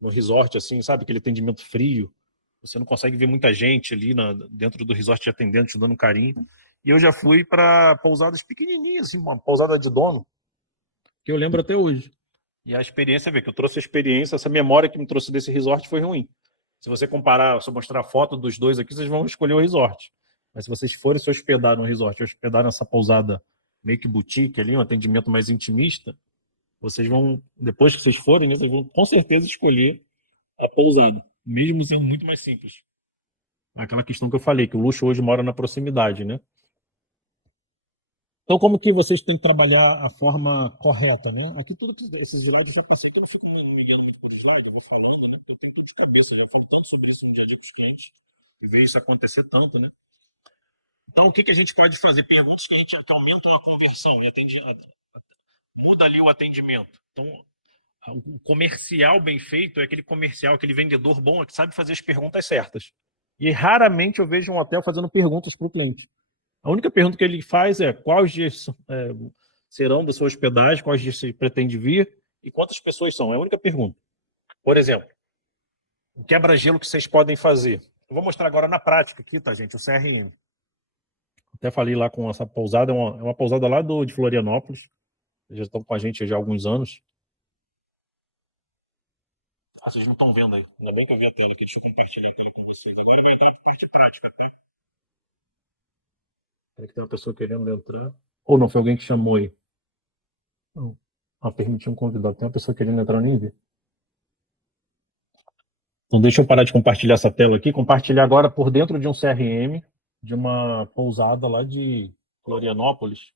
no resort, assim, sabe, aquele atendimento frio, você não consegue ver muita gente ali dentro do resort te atendendo, te dando um carinho. E eu já fui para pousadas pequenininhas, assim, uma pousada de dono, que eu lembro até hoje. E a experiência, vê que eu trouxe a experiência, essa memória que me trouxe desse resort foi ruim. Se você comparar, se eu mostrar a foto dos dois aqui, vocês vão escolher o resort. Mas se vocês forem se hospedar no resort, hospedar nessa pousada meio que boutique ali, um atendimento mais intimista, vocês vão, depois que vocês forem, né, vocês vão com certeza escolher a pousada, mesmo sendo muito mais simples. Aquela questão que eu falei, que o luxo hoje mora na proximidade, né? Então, como que vocês têm que trabalhar a forma correta, né? Aqui, tudo que esses slides já passei, que eu não fico me ligando muito por slide, eu vou falando, né? Porque eu tenho tudo de cabeça, né? Eu falo tanto sobre isso no dia a dia com os clientes, e vejo isso acontecer tanto, né? Então, o que a gente pode fazer? Perguntas que aumentam a conversão, muda ali o atendimento. Então, o comercial bem feito é aquele comercial, aquele vendedor bom, que sabe fazer as perguntas certas. E raramente eu vejo um hotel fazendo perguntas para o cliente. A única pergunta que ele faz é quais dias serão da sua hospedagem, quais dias você pretende vir e quantas pessoas são. É a única pergunta. Por exemplo, o quebra-gelo que vocês podem fazer. Eu vou mostrar agora na prática aqui, tá, gente? O CRM. Até falei lá com essa pousada, é uma pousada lá de Florianópolis. Eles já estão com a gente já há alguns anos. Ah, vocês não estão vendo aí. Ainda bem que eu vi a tela aqui. Deixa eu compartilhar a tela com vocês. Agora vai entrar para a parte prática, tá? Será que tem uma pessoa querendo entrar? Ou não, foi alguém que chamou aí? Não. Permitiu um convidado. Tem uma pessoa querendo entrar, eu nem vi. Então deixa eu parar de compartilhar essa tela aqui. Compartilhar agora por dentro de um CRM, de uma pousada lá de Florianópolis.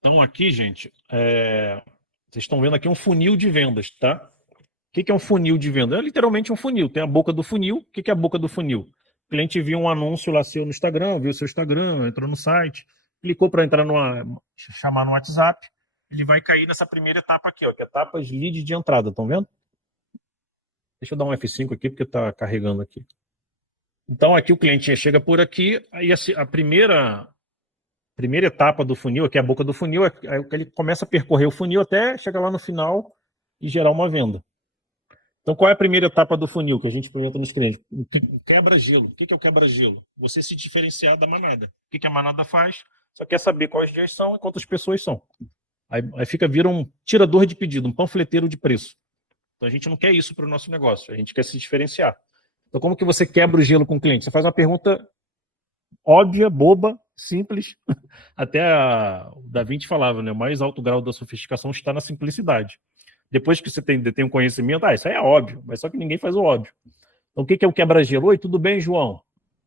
Então aqui, gente, vocês estão vendo aqui um funil de vendas, tá? O que é um funil de venda? É literalmente um funil. Tem a boca do funil. O que é a boca do funil? O cliente viu um anúncio lá seu no Instagram, viu seu Instagram, entrou no site, clicou para entrar chamar no WhatsApp, ele vai cair nessa primeira etapa aqui, ó, que é etapas lead de entrada, estão vendo? Deixa eu dar um F5 aqui, porque está carregando aqui. Então aqui o cliente chega por aqui, aí a primeira etapa do funil, que é a boca do funil, é que ele começa a percorrer o funil até chegar lá no final e gerar uma venda. Então, qual é a primeira etapa do funil que a gente apresenta nos clientes? O quebra-gelo. O que é o quebra-gelo? Você se diferenciar da manada. O que a manada faz? Só quer saber quais dias são e quantas pessoas são. Aí vira um tirador de pedido, um panfleteiro de preço. Então, a gente não quer isso para o nosso negócio. A gente quer se diferenciar. Então, como que você quebra o gelo com o cliente? Você faz uma pergunta óbvia, boba, simples. Até o Da Vinci falava, né? O mais alto grau da sofisticação está na simplicidade. Depois que você tem um conhecimento, isso aí é óbvio, mas só que ninguém faz o óbvio. Então, o que é o quebra-gelo? Oi, tudo bem, João?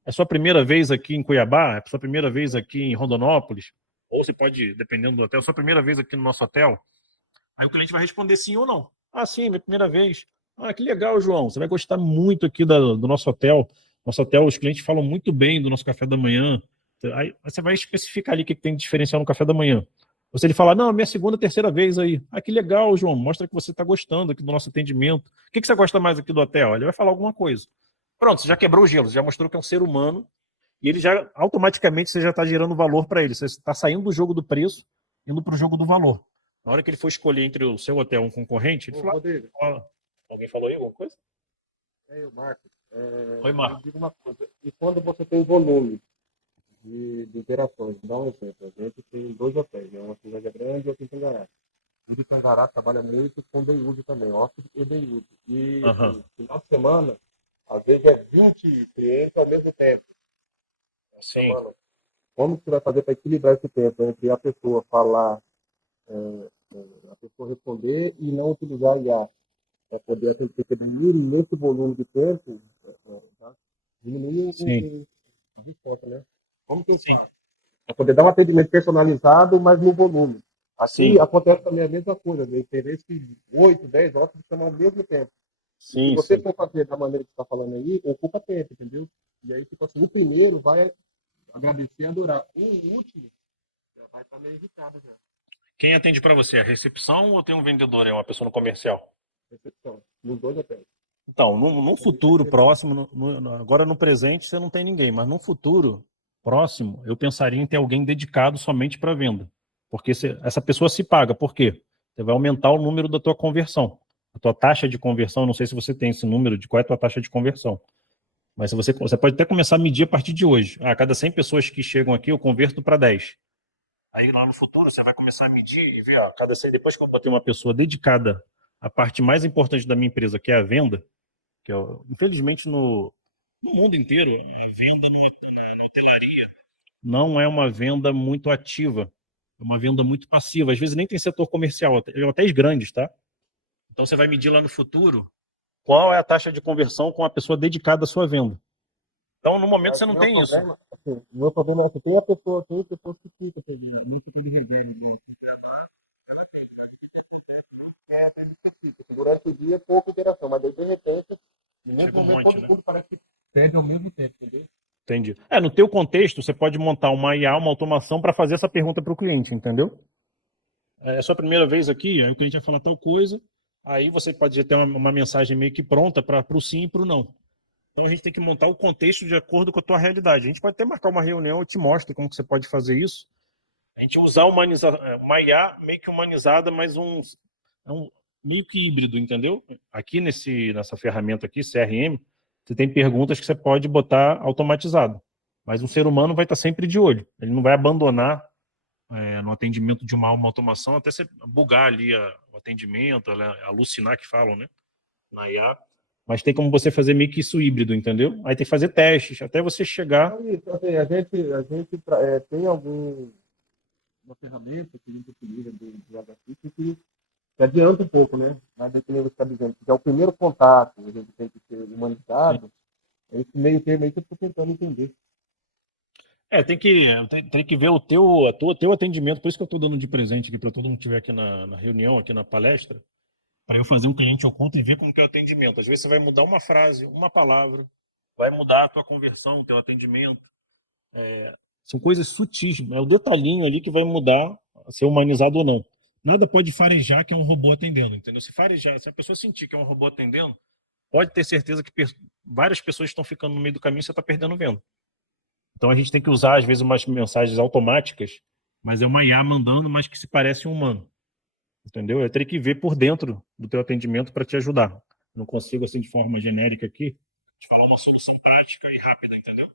É sua primeira vez aqui em Cuiabá? É sua primeira vez aqui em Rondonópolis? Ou você pode, dependendo do hotel, é sua primeira vez aqui no nosso hotel? Aí o cliente vai responder sim ou não. Ah, sim, minha primeira vez. Ah, que legal, João. Você vai gostar muito aqui do nosso hotel. Nosso hotel, os clientes falam muito bem do nosso café da manhã. Aí você vai especificar ali o que tem de diferencial no café da manhã. Ou se ele falar, não, minha segunda, terceira vez aí. Ah, que legal, João, mostra que você está gostando aqui do nosso atendimento. O que você gosta mais aqui do hotel? Ele vai falar alguma coisa. Pronto, você já quebrou o gelo, você já mostrou que é um ser humano e ele já, automaticamente, você já está gerando valor para ele. Você está saindo do jogo do preço, indo para o jogo do valor. Na hora que ele for escolher entre o seu hotel e um concorrente, ele fala, alguém falou aí alguma coisa? É, Marcos. Oi, Marcos. Eu digo uma coisa. E quando você tem volume de interações, dá um exemplo. A gente tem 2 hotéis, né? Uma cidade grande e outra em Tangará. O de Tangará trabalha muito com day use também, hóspede e day use. E no final de semana, às vezes é 20 clientes ao mesmo tempo. Sim. Semana. Como você vai fazer para equilibrar esse tempo entre a pessoa falar, a pessoa responder e não utilizar IA para poder atender nesse volume de tempo, tá? Diminuir a resposta, né? Como que faz? Para poder dar um atendimento personalizado, mas no volume. Aqui acontece também a mesma coisa, né? Interesse de 8, 10 horas de chamar ao mesmo tempo. Se você for fazer da maneira que você está falando aí, ocupa tempo, entendeu? E aí, tipo assim, o primeiro vai agradecer e adorar. O último já vai estar meio irritado já. Quem atende para você? A recepção ou tem um vendedor? É uma pessoa no comercial? Recepção. Nos 2 hotéis. Então, num futuro próximo, agora no presente você não tem ninguém, mas num futuro próximo eu pensaria em ter alguém dedicado somente para venda. Porque essa pessoa se paga. Por quê? Você vai aumentar o número da tua conversão. A tua taxa de conversão, não sei se você tem esse número de qual é a tua taxa de conversão. Mas se você pode até começar a medir a partir de hoje. A cada 100 pessoas que chegam aqui, eu converto para 10. Aí lá no futuro você vai começar a medir e ver, ó, cada 100, depois que eu botei uma pessoa dedicada à parte mais importante da minha empresa, que é a venda, que é, infelizmente no mundo inteiro, a venda na hotelaria não é uma venda muito ativa, é uma venda muito passiva. Às vezes nem tem setor comercial, até os grandes, tá? Então você vai medir lá no futuro qual é a taxa de conversão com a pessoa dedicada à sua venda. Então, no momento, você não tem isso. Assim, o meu problema é que tem pessoas que ficam fazendo, não fica de reserva. Né? Tem gente que fica. Durante o dia, pouca interação, mas daí, de repente, no mesmo momento, todo mundo parece que perde ao mesmo tempo, entendeu? Entendi. No teu contexto, você pode montar uma IA, uma automação para fazer essa pergunta para o cliente, entendeu? É a sua primeira vez aqui, aí o cliente vai falar tal coisa, aí você pode ter uma mensagem meio que pronta para o sim e para o não. Então a gente tem que montar o contexto de acordo com a tua realidade. A gente pode até marcar uma reunião, eu te mostro como que você pode fazer isso. A gente usar uma IA meio que humanizada, mas meio que híbrido, entendeu? Aqui nessa ferramenta aqui, CRM, você tem perguntas que você pode botar automatizado. Mas um ser humano vai estar sempre de olho. Ele não vai abandonar no atendimento de uma automação até você bugar ali o atendimento, alucinar que falam, né? Na IA. Mas tem como você fazer meio que isso híbrido, entendeu? Aí tem que fazer testes, até você chegar... Então, assim, a gente tem uma ferramenta que a gente utiliza do HSIC que adianta um pouco, né? Mas que nem você está dizendo, que é o primeiro contato, a gente tem que ser humanizado. É esse meio termo aí que eu estou tentando entender. Tem que ver o teu atendimento, por isso que eu estou dando de presente aqui para todo mundo que estiver aqui na reunião, aqui na palestra, para eu fazer um cliente oculto e ver como que é o atendimento. Às vezes você vai mudar uma frase, uma palavra, vai mudar a tua conversão, o teu atendimento. São coisas sutis, é o detalhinho ali que vai mudar, ser humanizado ou não. Nada pode farejar que é um robô atendendo, entendeu? Se a pessoa sentir que é um robô atendendo, pode ter certeza que várias pessoas estão ficando no meio do caminho e você está perdendo venda. Então a gente tem que usar, às vezes, umas mensagens automáticas, mas é uma IA mandando, mas que se parece um humano. Entendeu? Eu teria que ver por dentro do teu atendimento para te ajudar. Não consigo, assim, de forma genérica aqui, te falar uma solução prática e rápida, entendeu?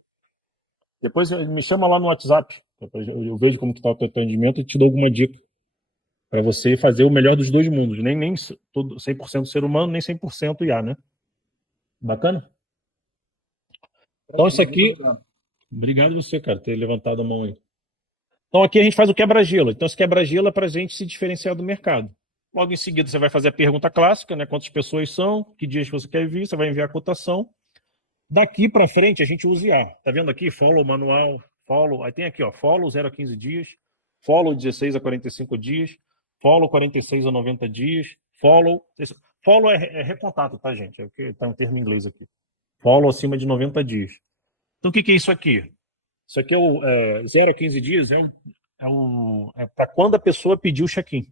Depois me chama lá no WhatsApp, eu vejo como está o teu atendimento e te dou alguma dica para você fazer o melhor dos dois mundos. Nem todo 100% ser humano, nem 100% IA, né? Bacana? Então isso aqui... Obrigado você, cara, ter levantado a mão aí. Então aqui a gente faz o quebra-gelo. Então esse quebra-gelo é para a gente se diferenciar do mercado. Logo em seguida você vai fazer a pergunta clássica, né? Quantas pessoas são, que dias você quer vir, você vai enviar a cotação. Daqui para frente a gente usa IA. Tá vendo aqui? Follow manual, follow. Aí tem aqui, ó, follow 0 a 15 dias, follow 16 a 45 dias, follow 46 a 90 dias, follow é recontato, tá, gente? É o que tá um termo em inglês aqui. Follow acima de 90 dias. Então o que é isso aqui? Isso aqui é 0 a 15 dias, é para quando a pessoa pedir o check-in.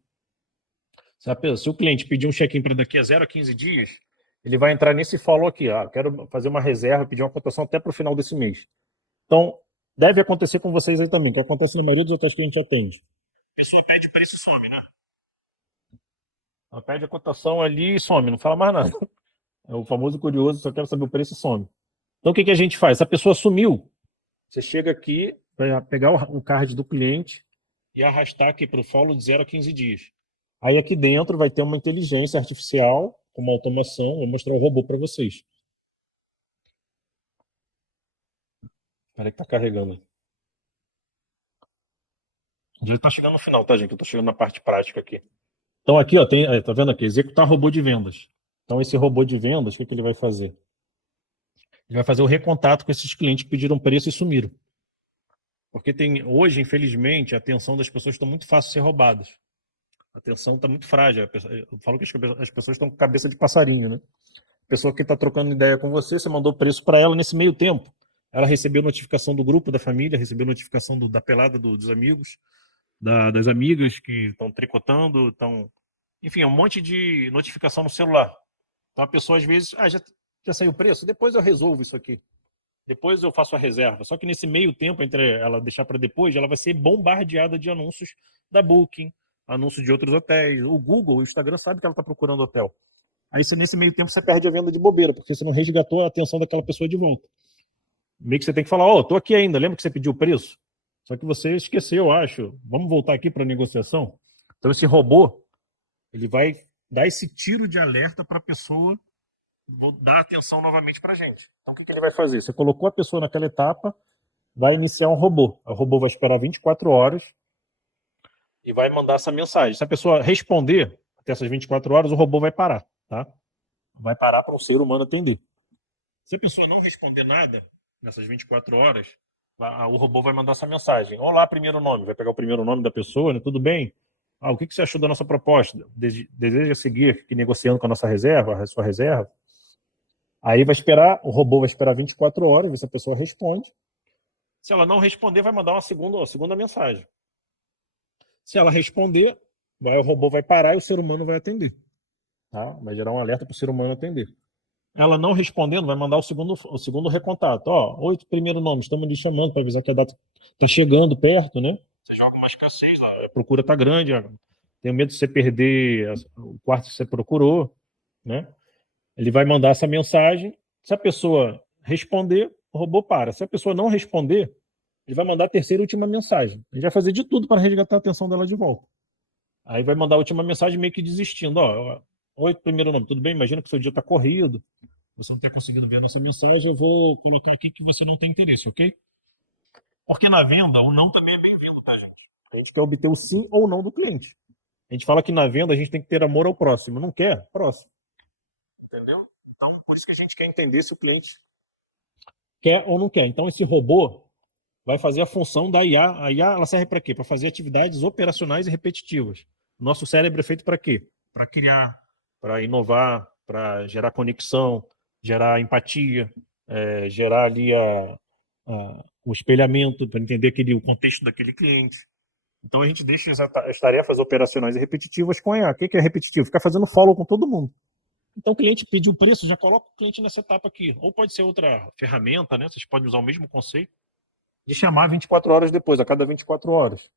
Se o cliente pedir um check-in para daqui a 0 a 15 dias, ele vai entrar nesse follow aqui. Quero fazer uma reserva, pedir uma cotação até para o final desse mês. Então, deve acontecer com vocês aí também, que acontece na maioria dos hotéis que a gente atende. A pessoa pede preço e some, né? Ela pede a cotação ali e some, não fala mais nada. É o famoso curioso, só quero saber o preço e some. Então, o que a gente faz? Se a pessoa sumiu, você chega aqui, vai pegar o card do cliente e arrastar aqui para o follow de 0 a 15 dias. Aí aqui dentro vai ter uma inteligência artificial, com uma automação, vou mostrar o robô para vocês. Espera que tá carregando. Já está chegando no final, tá, gente? Eu tô chegando na parte prática aqui. Então aqui, ó, tá vendo aqui? Executar robô de vendas. Então esse robô de vendas, o que ele vai fazer? Ele vai fazer o recontato com esses clientes que pediram preço e sumiram. Porque hoje, infelizmente, a atenção das pessoas está muito fácil de ser roubadas. A atenção está muito frágil. Eu falo que as pessoas estão com cabeça de passarinho, né? A pessoa que está trocando ideia com você mandou preço para ela nesse meio tempo. Ela recebeu notificação do grupo, da família, recebeu notificação da pelada dos amigos, das amigas que estão tricotando, enfim, um monte de notificação no celular. Então a pessoa às vezes, já saiu o preço? Depois eu resolvo isso aqui. Depois eu faço a reserva. Só que nesse meio tempo, entre ela deixar para depois, ela vai ser bombardeada de anúncios da Booking, anúncios de outros hotéis. O Google, o Instagram sabe que ela está procurando hotel. Aí você, nesse meio tempo você perde a venda de bobeira, porque você não resgatou a atenção daquela pessoa de volta. Meio que você tem que falar, tô aqui ainda, lembra que você pediu o preço? Só que você esqueceu, acho. Vamos voltar aqui para a negociação? Então esse robô, ele vai dar esse tiro de alerta para a pessoa dar atenção novamente para a gente. Então o que ele vai fazer? Você colocou a pessoa naquela etapa, vai iniciar um robô. O robô vai esperar 24 horas e vai mandar essa mensagem. Se a pessoa responder até essas 24 horas, o robô vai parar, tá? Vai parar para um ser humano atender. Se a pessoa não responder nada nessas 24 horas, o robô vai mandar essa mensagem. Olá, primeiro nome. Vai pegar o primeiro nome da pessoa, né? Tudo bem? O que você achou da nossa proposta? Deseja seguir aqui negociando com a nossa reserva, a sua reserva? Aí vai esperar, o robô vai esperar 24 horas, ver se a pessoa responde. Se ela não responder, vai mandar uma segunda mensagem. Se ela responder, o robô vai parar e o ser humano vai atender. Tá? Vai gerar um alerta para o ser humano atender. Ela não respondendo, vai mandar o segundo recontato. Oi, primeiro nome, estamos lhe chamando para avisar que a data está chegando perto, né? Você joga uma escassez lá, a procura está grande, tenho medo de você perder o quarto que você procurou, né? Ele vai mandar essa mensagem. Se a pessoa responder, o robô para. Se a pessoa não responder, ele vai mandar a terceira e última mensagem. Ele vai fazer de tudo para resgatar a atenção dela de volta. Aí vai mandar a última mensagem meio que desistindo. Oi, primeiro nome, tudo bem? Imagina que o seu dia está corrido. Você não está conseguindo ver a nossa mensagem, eu vou colocar aqui que você não tem interesse, ok? Porque na venda, o não também é bem-vindo pra gente. A gente quer obter o sim ou não do cliente. A gente fala que na venda a gente tem que ter amor ao próximo. Não quer? Próximo. Entendeu? Então, por isso que a gente quer entender se o cliente quer ou não quer. Então, esse robô vai fazer a função da IA. A IA, ela serve para quê? Para fazer atividades operacionais e repetitivas. Nosso cérebro é feito para quê? Para criar, para inovar, para gerar conexão, gerar empatia, gerar ali o espelhamento, para entender o contexto daquele cliente. Então a gente deixa as tarefas operacionais e repetitivas com a IA. O que é repetitivo? Ficar fazendo follow com todo mundo. Então o cliente pediu o preço, já coloca o cliente nessa etapa aqui. Ou pode ser outra ferramenta, né? Vocês podem usar o mesmo conceito de chamar 24 horas depois, a cada 24 horas.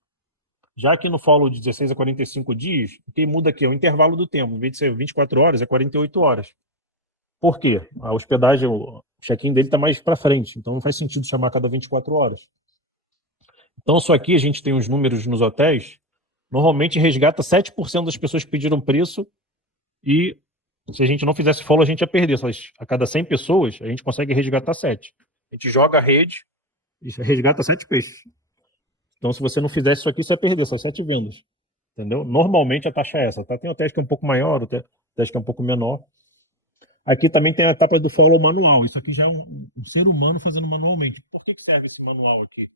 Já que no follow de 16 a 45 dias, o que muda aqui é o intervalo do tempo. Em vez de ser 24 horas, é 48 horas. Por quê? A hospedagem, o check-in dele está mais para frente, então não faz sentido chamar a cada 24 horas. Então, só aqui a gente tem os números nos hotéis, normalmente resgata 7% das pessoas que pediram preço e se a gente não fizesse follow, a gente ia perder. A cada 100 pessoas, a gente consegue resgatar 7. A gente joga a rede e resgata 7 peixes. Então, se você não fizesse isso aqui, você ia perder essas 7 vendas. Entendeu? Normalmente a taxa é essa. Tá? Tem o teste que é um pouco maior, o teste que é um pouco menor. Aqui também tem a etapa do follow manual. Isso aqui já é um ser humano fazendo manualmente. Por que serve esse manual aqui?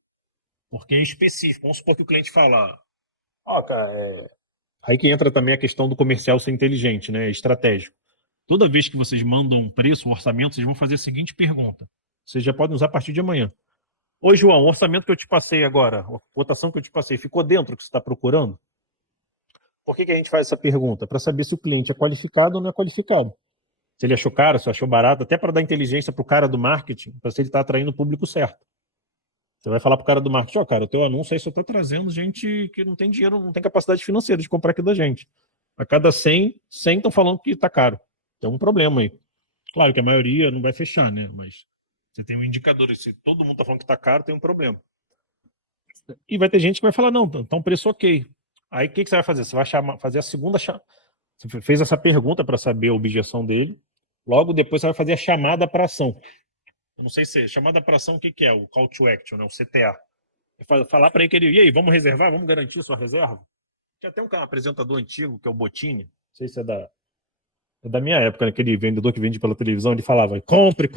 Porque é específico. Vamos supor que o cliente fala... cara, Aí que entra também a questão do comercial ser inteligente, né? Estratégico. Toda vez que vocês mandam um preço, um orçamento, vocês vão fazer a seguinte pergunta. Vocês já podem usar a partir de amanhã. Oi, João, o orçamento que eu te passei agora, a cotação que eu te passei, ficou dentro do que você está procurando? Por que a gente faz essa pergunta? Para saber se o cliente é qualificado ou não é qualificado. Se ele achou caro, se achou barato, até para dar inteligência para o cara do marketing, para se ele está atraindo o público certo. Você vai falar para o cara do marketing, cara, o teu anúncio aí só está trazendo gente que não tem dinheiro, não tem capacidade financeira de comprar aqui da gente. A cada 100 estão falando que está caro. Tem um problema aí. Claro que a maioria não vai fechar, né? Mas você tem um indicador, se todo mundo está falando que está caro, tem um problema. E vai ter gente que vai falar, não, tá um preço ok. Aí o que você vai fazer? Você vai fazer a segunda... Você fez essa pergunta para saber a objeção dele. Logo depois você vai fazer a chamada para ação. Eu não sei se chamada para ação, o que é? O call to action, né? O CTA. Falar para ele que e aí, vamos reservar? Vamos garantir sua reserva? Tinha até um apresentador antigo, que é o Bottini. Não sei se é da minha época, né? Aquele vendedor que vende pela televisão, ele falava, compre.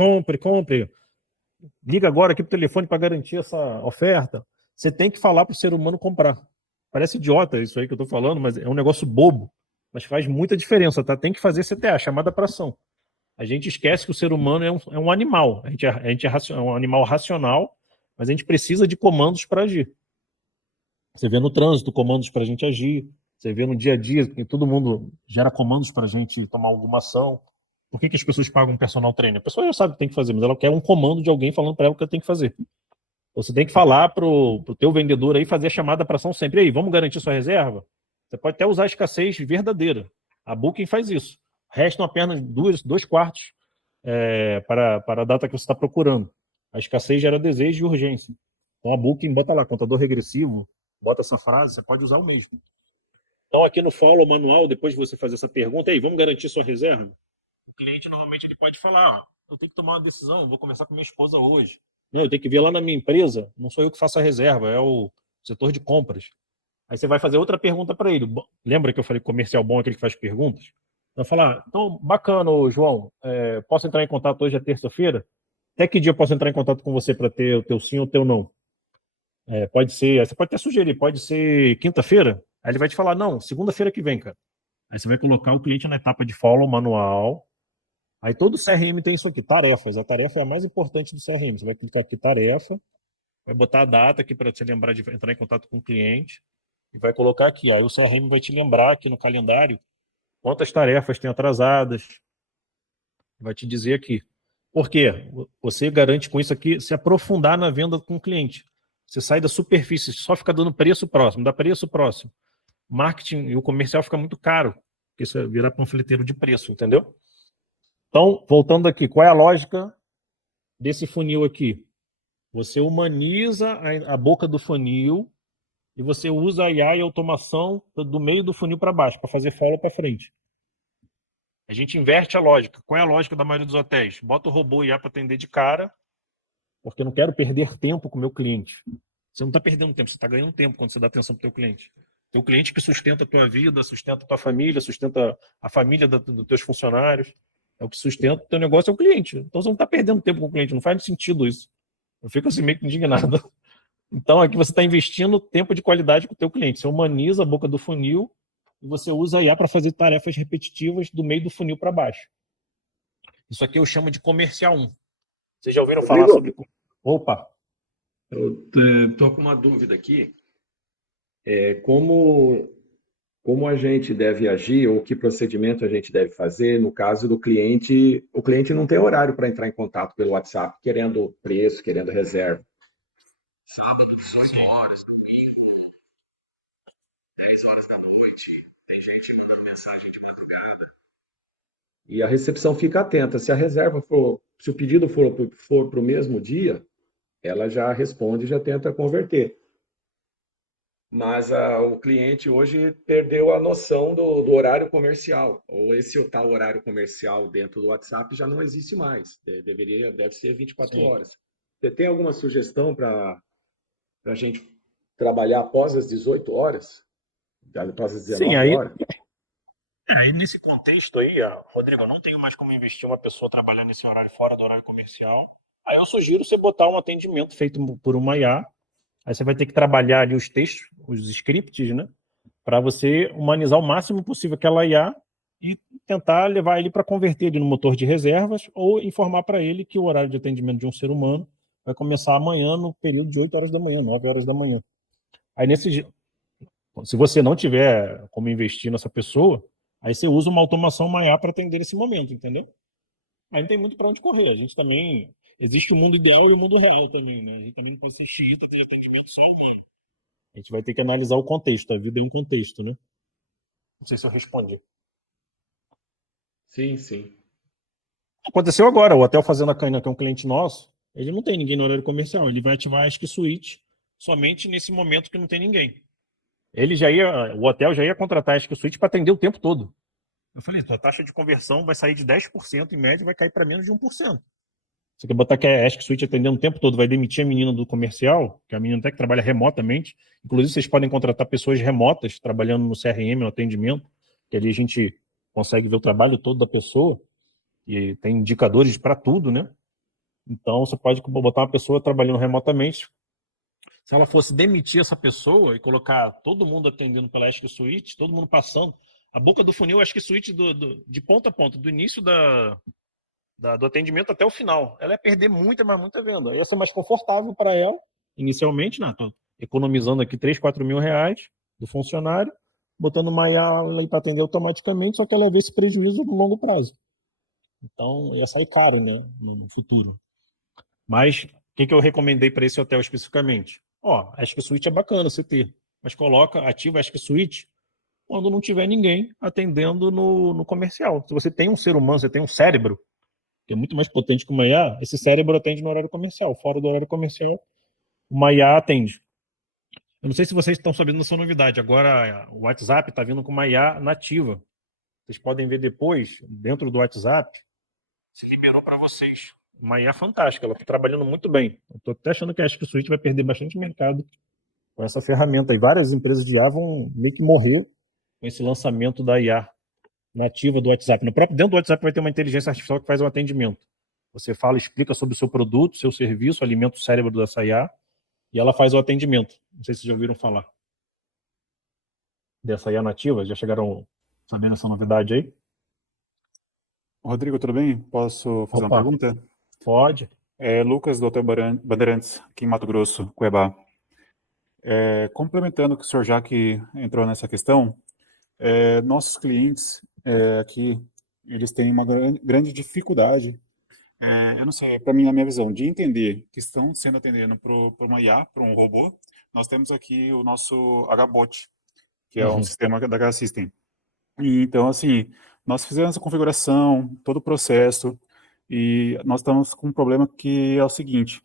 Liga agora aqui pro telefone para garantir essa oferta. Você tem que falar para o ser humano comprar. Parece idiota isso aí que eu estou falando, mas é um negócio bobo. Mas faz muita diferença, tá? Tem que fazer CTA, chamada para ação. A gente esquece que o ser humano é um animal. A gente é um animal racional, mas a gente precisa de comandos para agir. Você vê no trânsito comandos para a gente agir. Você vê no dia a dia que todo mundo gera comandos para a gente tomar alguma ação. Por que as pessoas pagam um personal trainer? A pessoa já sabe o que tem que fazer, mas ela quer um comando de alguém falando para ela o que ela tem que fazer. Você tem que falar pro teu vendedor aí, fazer a chamada para ação sempre. Aí, vamos garantir sua reserva? Você pode até usar a escassez verdadeira. A Booking faz isso. restam apenas dois quartos para a data que você está procurando. A escassez gera desejo e urgência. Então a Booking bota lá, contador regressivo, bota essa frase, você pode usar o mesmo. Então aqui no follow manual, depois de você fazer essa pergunta, aí, vamos garantir sua reserva? O cliente normalmente ele pode falar, ó, eu tenho que tomar uma decisão, eu vou conversar com minha esposa hoje. Não, eu tenho que ver lá na minha empresa, não sou eu que faço a reserva, é o setor de compras. Aí você vai fazer outra pergunta para ele. Lembra que eu falei que comercial bom é aquele que faz perguntas? Vai falar, então, bacana, João, posso entrar em contato hoje, é terça-feira? Até que dia eu posso entrar em contato com você para ter o teu sim ou o teu não? Pode ser, você pode até sugerir, pode ser quinta-feira? Aí ele vai te falar, não, segunda-feira que vem, cara. Aí você vai colocar o cliente na etapa de follow manual. Aí todo CRM tem isso aqui, tarefas. A tarefa é a mais importante do CRM. Você vai clicar aqui, tarefa, vai botar a data aqui para te lembrar de entrar em contato com o cliente e vai colocar aqui. Aí o CRM vai te lembrar aqui no calendário quantas tarefas tem atrasadas. Vai te dizer aqui. Por quê? Você garante com isso aqui se aprofundar na venda com o cliente. Você sai da superfície, só fica dando preço próximo, dá preço próximo. Marketing e o comercial fica muito caro, porque isso vira panfleteiro de preço, entendeu? Então, voltando aqui, qual é a lógica desse funil aqui? Você humaniza a boca do funil e você usa a IA e a automação do meio do funil para baixo, para fazer follow para frente. A gente inverte a lógica. Qual é a lógica da maioria dos hotéis? Bota o robô IA para atender de cara, porque eu não quero perder tempo com o meu cliente. Você não está perdendo tempo, você está ganhando tempo quando você dá atenção para o teu cliente. Teu cliente que sustenta a tua vida, sustenta a tua família, sustenta a família dos teus funcionários. É o que sustenta o teu negócio, é o cliente. Então você não está perdendo tempo com o cliente, não faz sentido isso. Eu fico assim meio que indignado. Então aqui você está investindo tempo de qualidade com o teu cliente. Você humaniza a boca do funil e você usa a IA para fazer tarefas repetitivas do meio do funil para baixo. Isso aqui eu chamo de comercial 1. Vocês já ouviram falar sobre... Opa! Eu estou com uma dúvida aqui. Como a gente deve agir ou que procedimento a gente deve fazer no caso do cliente? O cliente não tem horário para entrar em contato pelo WhatsApp, querendo preço, querendo reserva. Sábado, 18 horas, domingo, 10 horas da noite, tem gente mandando mensagem de madrugada. E a recepção fica atenta. Se a reserva for, se o pedido for para o mesmo dia, ela já responde e já tenta converter. Mas o cliente hoje perdeu a noção do horário comercial. Ou esse tal horário comercial dentro do WhatsApp já não existe mais. Deve ser 24 Sim. horas. Você tem alguma sugestão para a gente trabalhar após as 18 horas? Após as Sim, 19 horas? aí nesse contexto aí, Rodrigo, eu não tenho mais como investir uma pessoa trabalhando nesse horário fora do horário comercial. Aí eu sugiro você botar um atendimento feito por uma IA. Aí você vai ter que trabalhar ali os textos, os scripts, né? Para você humanizar o máximo possível aquela IA e tentar levar ele para converter ele no motor de reservas ou informar para ele que o horário de atendimento de um ser humano vai começar amanhã no período de 8 horas da manhã, 9 horas da manhã. Aí se você não tiver como investir nessa pessoa, aí você usa uma automação maior para atender esse momento, entendeu? Aí não tem muito para onde correr. A gente também... Existe o mundo ideal e o mundo real também, né? A gente também não pode ser xiita, ter atendimento só humano. A gente vai ter que analisar o contexto. A vida é um contexto, né? Não sei se eu respondi. Sim, sim. Aconteceu agora. O Hotel Fazenda Caina, que é um cliente nosso, ele não tem ninguém no horário comercial. Ele vai ativar a Ask Suite somente nesse momento que não tem ninguém. O hotel já ia contratar a Ask Suite para atender o tempo todo. Eu falei, tua taxa de conversão vai sair de 10% em média e vai cair para menos de 1%. Você quer botar que a Ask Suite atendendo o tempo todo, vai demitir a menina do comercial, que é a menina até que trabalha remotamente. Inclusive, vocês podem contratar pessoas remotas trabalhando no CRM, no atendimento, que ali a gente consegue ver o trabalho todo da pessoa e tem indicadores para tudo, né? Então, você pode botar uma pessoa trabalhando remotamente. Se ela fosse demitir essa pessoa e colocar todo mundo atendendo pela Ask Suite, todo mundo passando, a boca do funil Ask Suite de ponta a ponta, do início do atendimento até o final. Ela ia perder muita venda. Ia ser mais confortável para ela, inicialmente, né? Tô economizando aqui 3, 4 mil reais do funcionário, botando uma IA para atender automaticamente, só que ela ia ver esse prejuízo no longo prazo. Então, ia sair caro, né, no futuro. Mas, o que eu recomendei para esse hotel especificamente? A Ask Suite é bacana você ter, mas ativa a Ask Suite quando não tiver ninguém atendendo no comercial. Se você tem um ser humano, você tem um cérebro, que é muito mais potente que uma IA, esse cérebro atende no horário comercial. Fora do horário comercial, uma IA atende. Eu não sei se vocês estão sabendo dessa novidade. Agora o WhatsApp está vindo com uma IA nativa. Vocês podem ver depois, dentro do WhatsApp, se liberou para vocês. Uma IA fantástica, ela está trabalhando muito bem. Eu estou até achando que a Switch vai perder bastante mercado com essa ferramenta. E várias empresas de IA vão meio que morrer com esse lançamento da IA nativa do WhatsApp. No próprio, dentro do WhatsApp vai ter uma inteligência artificial que faz o atendimento. Você fala, explica sobre o seu produto, seu serviço, alimenta o cérebro dessa IA e ela faz o atendimento. Não sei se vocês já ouviram falar dessa IA nativa. Já chegaram sabendo essa novidade aí? Rodrigo, tudo bem? Posso fazer Opa. uma pergunta? Pode. Lucas, doutor Bandeirantes, aqui em Mato Grosso, Cuiabá. Complementando o que o senhor já que entrou nessa questão, nossos clientes aqui, eles têm uma grande dificuldade, eu não sei, para mim, na minha visão, de entender que estão sendo atendidos por uma IA, por um robô. Nós temos aqui o nosso HBot, que é um sistema da H-System. E, então, assim, nós fizemos a configuração, todo o processo, e nós estamos com um problema que é o seguinte: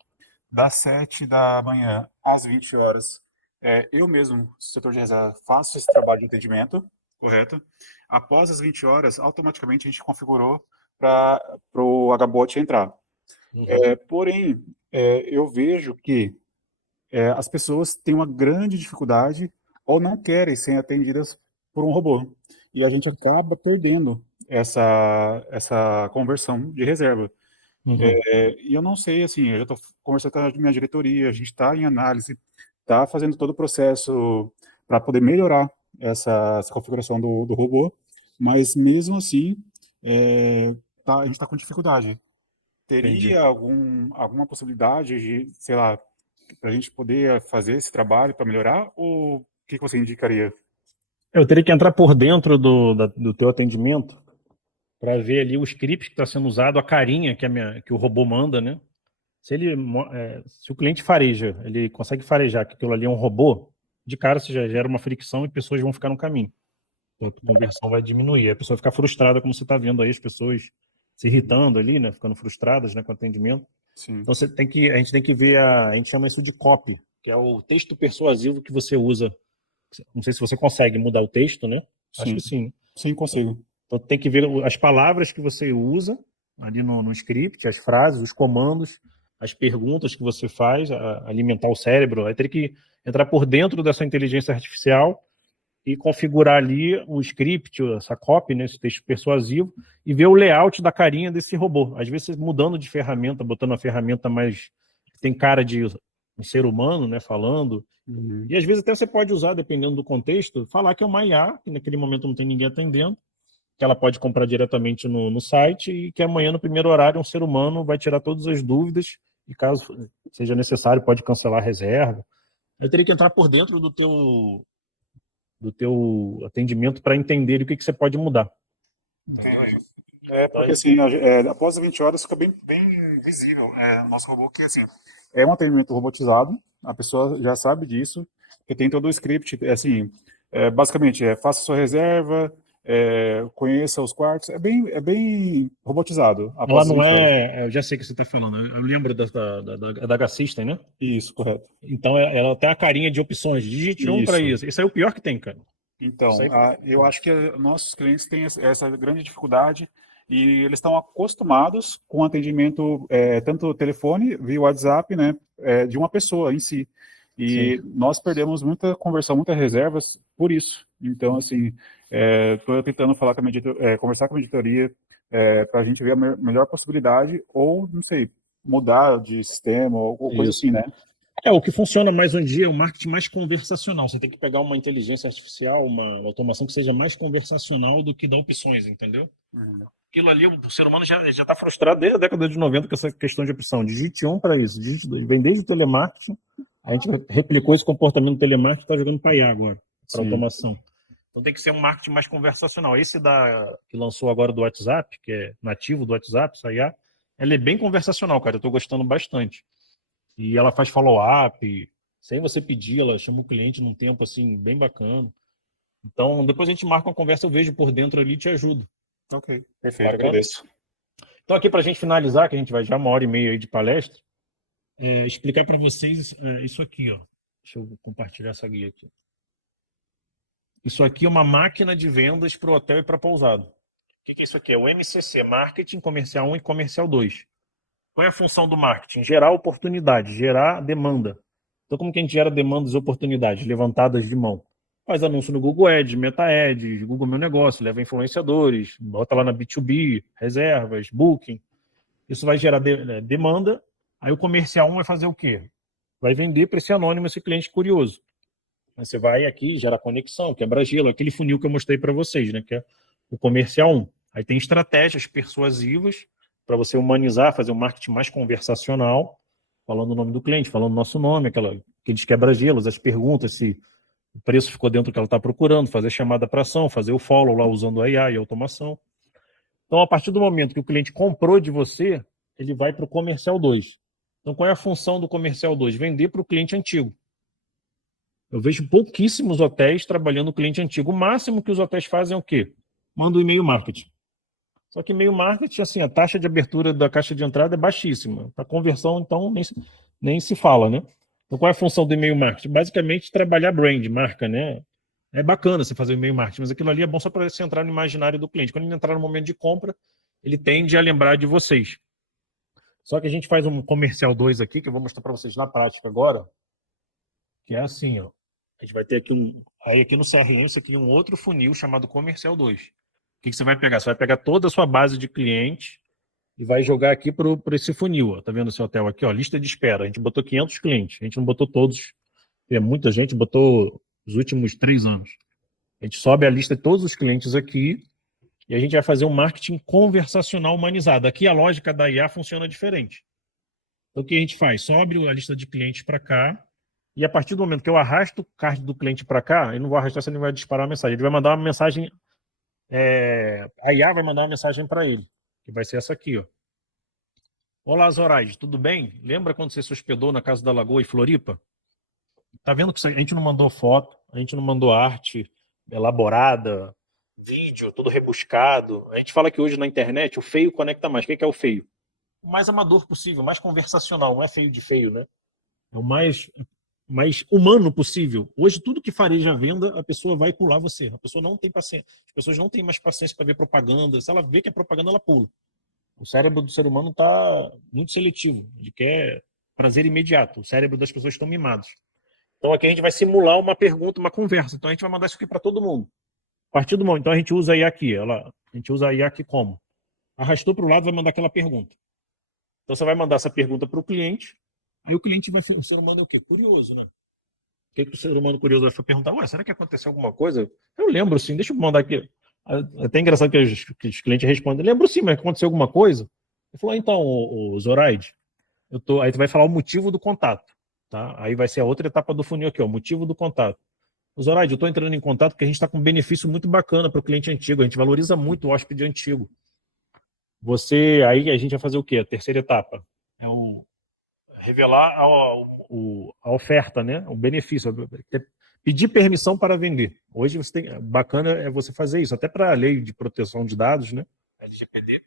das 7 da manhã às 20 horas, eu mesmo, setor de reserva, faço esse trabalho de atendimento, correto? Após as 20 horas, automaticamente a gente configurou para o HBot entrar. Porém, eu vejo que as pessoas têm uma grande dificuldade ou não querem ser atendidas por um robô. E a gente acaba perdendo essa conversão de reserva. E eu não sei, assim, eu já estou conversando com a minha diretoria, a gente está em análise, está fazendo todo o processo para poder melhorar essa configuração do robô, mas mesmo assim, a gente está com dificuldade. Teria alguma possibilidade de, sei lá, para a gente poder fazer esse trabalho para melhorar, ou o que você indicaria? Eu teria que entrar por dentro do teu atendimento para ver ali o script que está sendo usado, a carinha que o robô manda, né? Se o cliente fareja, ele consegue farejar que aquilo ali é um robô, de cara você já gera uma fricção e pessoas vão ficar no caminho. A conversão vai diminuir, a pessoa fica frustrada, como você está vendo aí, as pessoas se irritando ali, né? Ficando frustradas, né, com o atendimento. Sim. Então a gente tem que ver, a gente chama isso de copy, que é o texto persuasivo que você usa. Não sei se você consegue mudar o texto, né? Sim. Acho que sim. Sim, consigo. Então tem que ver as palavras que você usa ali no script, as frases, os comandos, as perguntas que você faz, alimentar o cérebro. Aí teria que entrar por dentro dessa inteligência artificial e configurar ali o script, essa copy, né, esse texto persuasivo, e ver o layout da carinha desse robô. Às vezes mudando de ferramenta, botando uma ferramenta mais que tem cara de um ser humano, né, falando. E às vezes até você pode usar, dependendo do contexto, falar que é uma IA, que naquele momento não tem ninguém atendendo, que ela pode comprar diretamente no site e que amanhã, no primeiro horário, um ser humano vai tirar todas as dúvidas e, caso seja necessário, pode cancelar a reserva. Eu teria que entrar por dentro do teu atendimento para entender o que você pode mudar. Porque assim, após as 20 horas fica bem visível nosso robô, que assim, é um atendimento robotizado, a pessoa já sabe disso, que tem todo o script, assim, basicamente, faça sua reserva, conheça os quartos, é bem robotizado. Ela não eu já sei o que você está falando, eu lembro da H-System, né? Isso, correto. Então ela tem a carinha de opções, digite um para isso. Isso aí é o pior que tem, cara. Então, eu acho que nossos clientes têm essa grande dificuldade e eles estão acostumados com atendimento tanto telefone, via WhatsApp, né, de uma pessoa em si. E nós perdemos muita conversão, muitas reservas por isso. Então, assim, estou tentando falar com a minha conversar com a minha editoria para a gente ver a melhor possibilidade, ou, não sei, mudar de sistema ou coisa assim, né? O que funciona mais hoje em dia é o marketing mais conversacional. Você tem que pegar uma inteligência artificial, uma automação que seja mais conversacional do que dá opções, entendeu? Aquilo ali, o ser humano já está frustrado desde a década de 90 com essa questão de opção. Digite um para isso, digite dois. Vem desde o telemarketing, a gente replicou esse comportamento do telemarketing e está jogando para IA agora, para automação. Então tem que ser um marketing mais conversacional. Esse que lançou agora do WhatsApp, que é nativo do WhatsApp, essa IA, ela é bem conversacional, cara. Eu estou gostando bastante. E ela faz follow-up, sem você pedir, ela chama o cliente num tempo assim bem bacana. Então, depois a gente marca uma conversa, eu vejo por dentro ali e te ajudo. Ok, perfeito, Bacana? agradeço. Então, aqui para a gente finalizar, que a gente vai já 1h30 aí de palestra, explicar para vocês isso aqui, ó. Deixa eu compartilhar essa guia aqui. Isso aqui é uma máquina de vendas para o hotel e para a pousada. O que é isso aqui? É o MCC, Marketing Comercial 1 e Comercial 2. Qual é a função do marketing? Gerar oportunidade, gerar demanda. Então, como que a gente gera demandas e oportunidades levantadas de mão? Faz anúncio no Google Ads, Meta Ads, Google Meu Negócio, leva influenciadores, bota lá na B2B, reservas, Booking. Isso vai gerar demanda. Aí o comercial 1 vai fazer o quê? Vai vender para esse anônimo, esse cliente curioso. Aí você vai aqui, gera conexão, quebra gelo, aquele funil que eu mostrei para vocês, né? Que é o comercial 1. Aí tem estratégias persuasivas para você humanizar, fazer um marketing mais conversacional, falando o nome do cliente, falando o nosso nome, aqueles quebra-gelos, as perguntas, se o preço ficou dentro do que ela está procurando, fazer chamada para ação, fazer o follow lá usando a AI e automação. Então, a partir do momento que o cliente comprou de você, ele vai para o comercial 2. Então, qual é a função do comercial 2? Vender para o cliente antigo. Eu vejo pouquíssimos hotéis trabalhando o cliente antigo. O máximo que os hotéis fazem é o quê? Manda um e-mail marketing. Só que e-mail marketing, assim, a taxa de abertura da caixa de entrada é baixíssima. A conversão, então, nem se fala, né? Então, qual é a função do e-mail marketing? Basicamente, trabalhar brand, marca, né? É bacana você fazer e-mail marketing, mas aquilo ali é bom só para você entrar no imaginário do cliente. Quando ele entrar no momento de compra, ele tende a lembrar de vocês. Só que a gente faz um comercial 2 aqui, que eu vou mostrar para vocês na prática agora, que é assim, ó. A gente vai ter aqui aí aqui no CRM, isso aqui é um outro funil chamado comercial 2. O que você vai pegar? Você vai pegar toda a sua base de clientes e vai jogar aqui para esse funil, ó. Tá vendo esse hotel aqui, ó? Lista de espera. A gente botou 500 clientes. A gente não botou todos. Muita gente botou os últimos 3 anos. A gente sobe a lista de todos os clientes aqui e a gente vai fazer um marketing conversacional humanizado. Aqui a lógica da IA funciona diferente. Então, o que a gente faz? Sobe a lista de clientes para cá e a partir do momento que eu arrasto o card do cliente para cá, eu não vou arrastar, você não vai disparar uma mensagem. Ele vai mandar uma mensagem, a IA vai mandar uma mensagem para ele, que vai ser essa aqui, ó. Olá, Zoraide, tudo bem? Lembra quando você se hospedou na Casa da Lagoa em Floripa? Tá vendo que a gente não mandou foto, a gente não mandou arte elaborada, vídeo, tudo rebuscado. A gente fala que hoje na internet o feio conecta mais. O que é o feio? O mais amador possível, mais conversacional, não é feio de feio, né? É o mais humano possível. Hoje, tudo que fareja a venda, a pessoa vai pular você. A pessoa não tem paciência. As pessoas não têm mais paciência para ver propaganda. Se ela vê que é propaganda, ela pula. O cérebro do ser humano está muito seletivo. Ele quer prazer imediato. O cérebro das pessoas estão mimados. Então, aqui a gente vai simular uma pergunta, uma conversa. Então, a gente vai mandar isso aqui para todo mundo. A partir do momento, então, a gente usa a IA aqui. A gente usa a IA aqui como? Arrastou para o lado, vai mandar aquela pergunta. Então, você vai mandar essa pergunta para o cliente. Aí o cliente vai ser, o ser humano é o quê? Curioso, né? O que o ser humano curioso vai perguntar? Ué, será que aconteceu alguma coisa? Eu lembro sim, deixa eu mandar aqui. É até engraçado que os clientes respondem, lembro sim, mas aconteceu alguma coisa? Ele falou, então, o Zoraide, aí tu vai falar o motivo do contato, tá? Aí vai ser a outra etapa do funil aqui, ó, o motivo do contato. O Zoraide, eu estou entrando em contato porque a gente está com um benefício muito bacana para o cliente antigo, a gente valoriza muito o hóspede antigo. Aí a gente vai fazer o quê? A terceira etapa é revelar a oferta, né? O benefício, pedir permissão para vender. Hoje bacana é você fazer isso, até para a lei de proteção de dados, né? LGPD.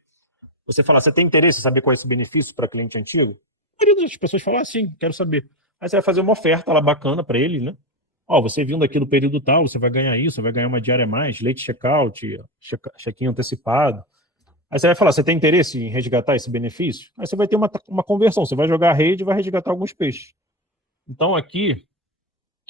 Você falar, você tem interesse em saber qual é esse benefício para cliente antigo? A maioria das pessoas fala, sim, quero saber. Aí você vai fazer uma oferta lá bacana para ele, né? Ó, você vindo aqui do período tal, você vai ganhar isso, você vai ganhar uma diária a mais, late checkout, check-in antecipado. Aí você vai falar, você tem interesse em resgatar esse benefício? Aí você vai ter uma conversão, você vai jogar a rede e vai resgatar alguns peixes. Então aqui,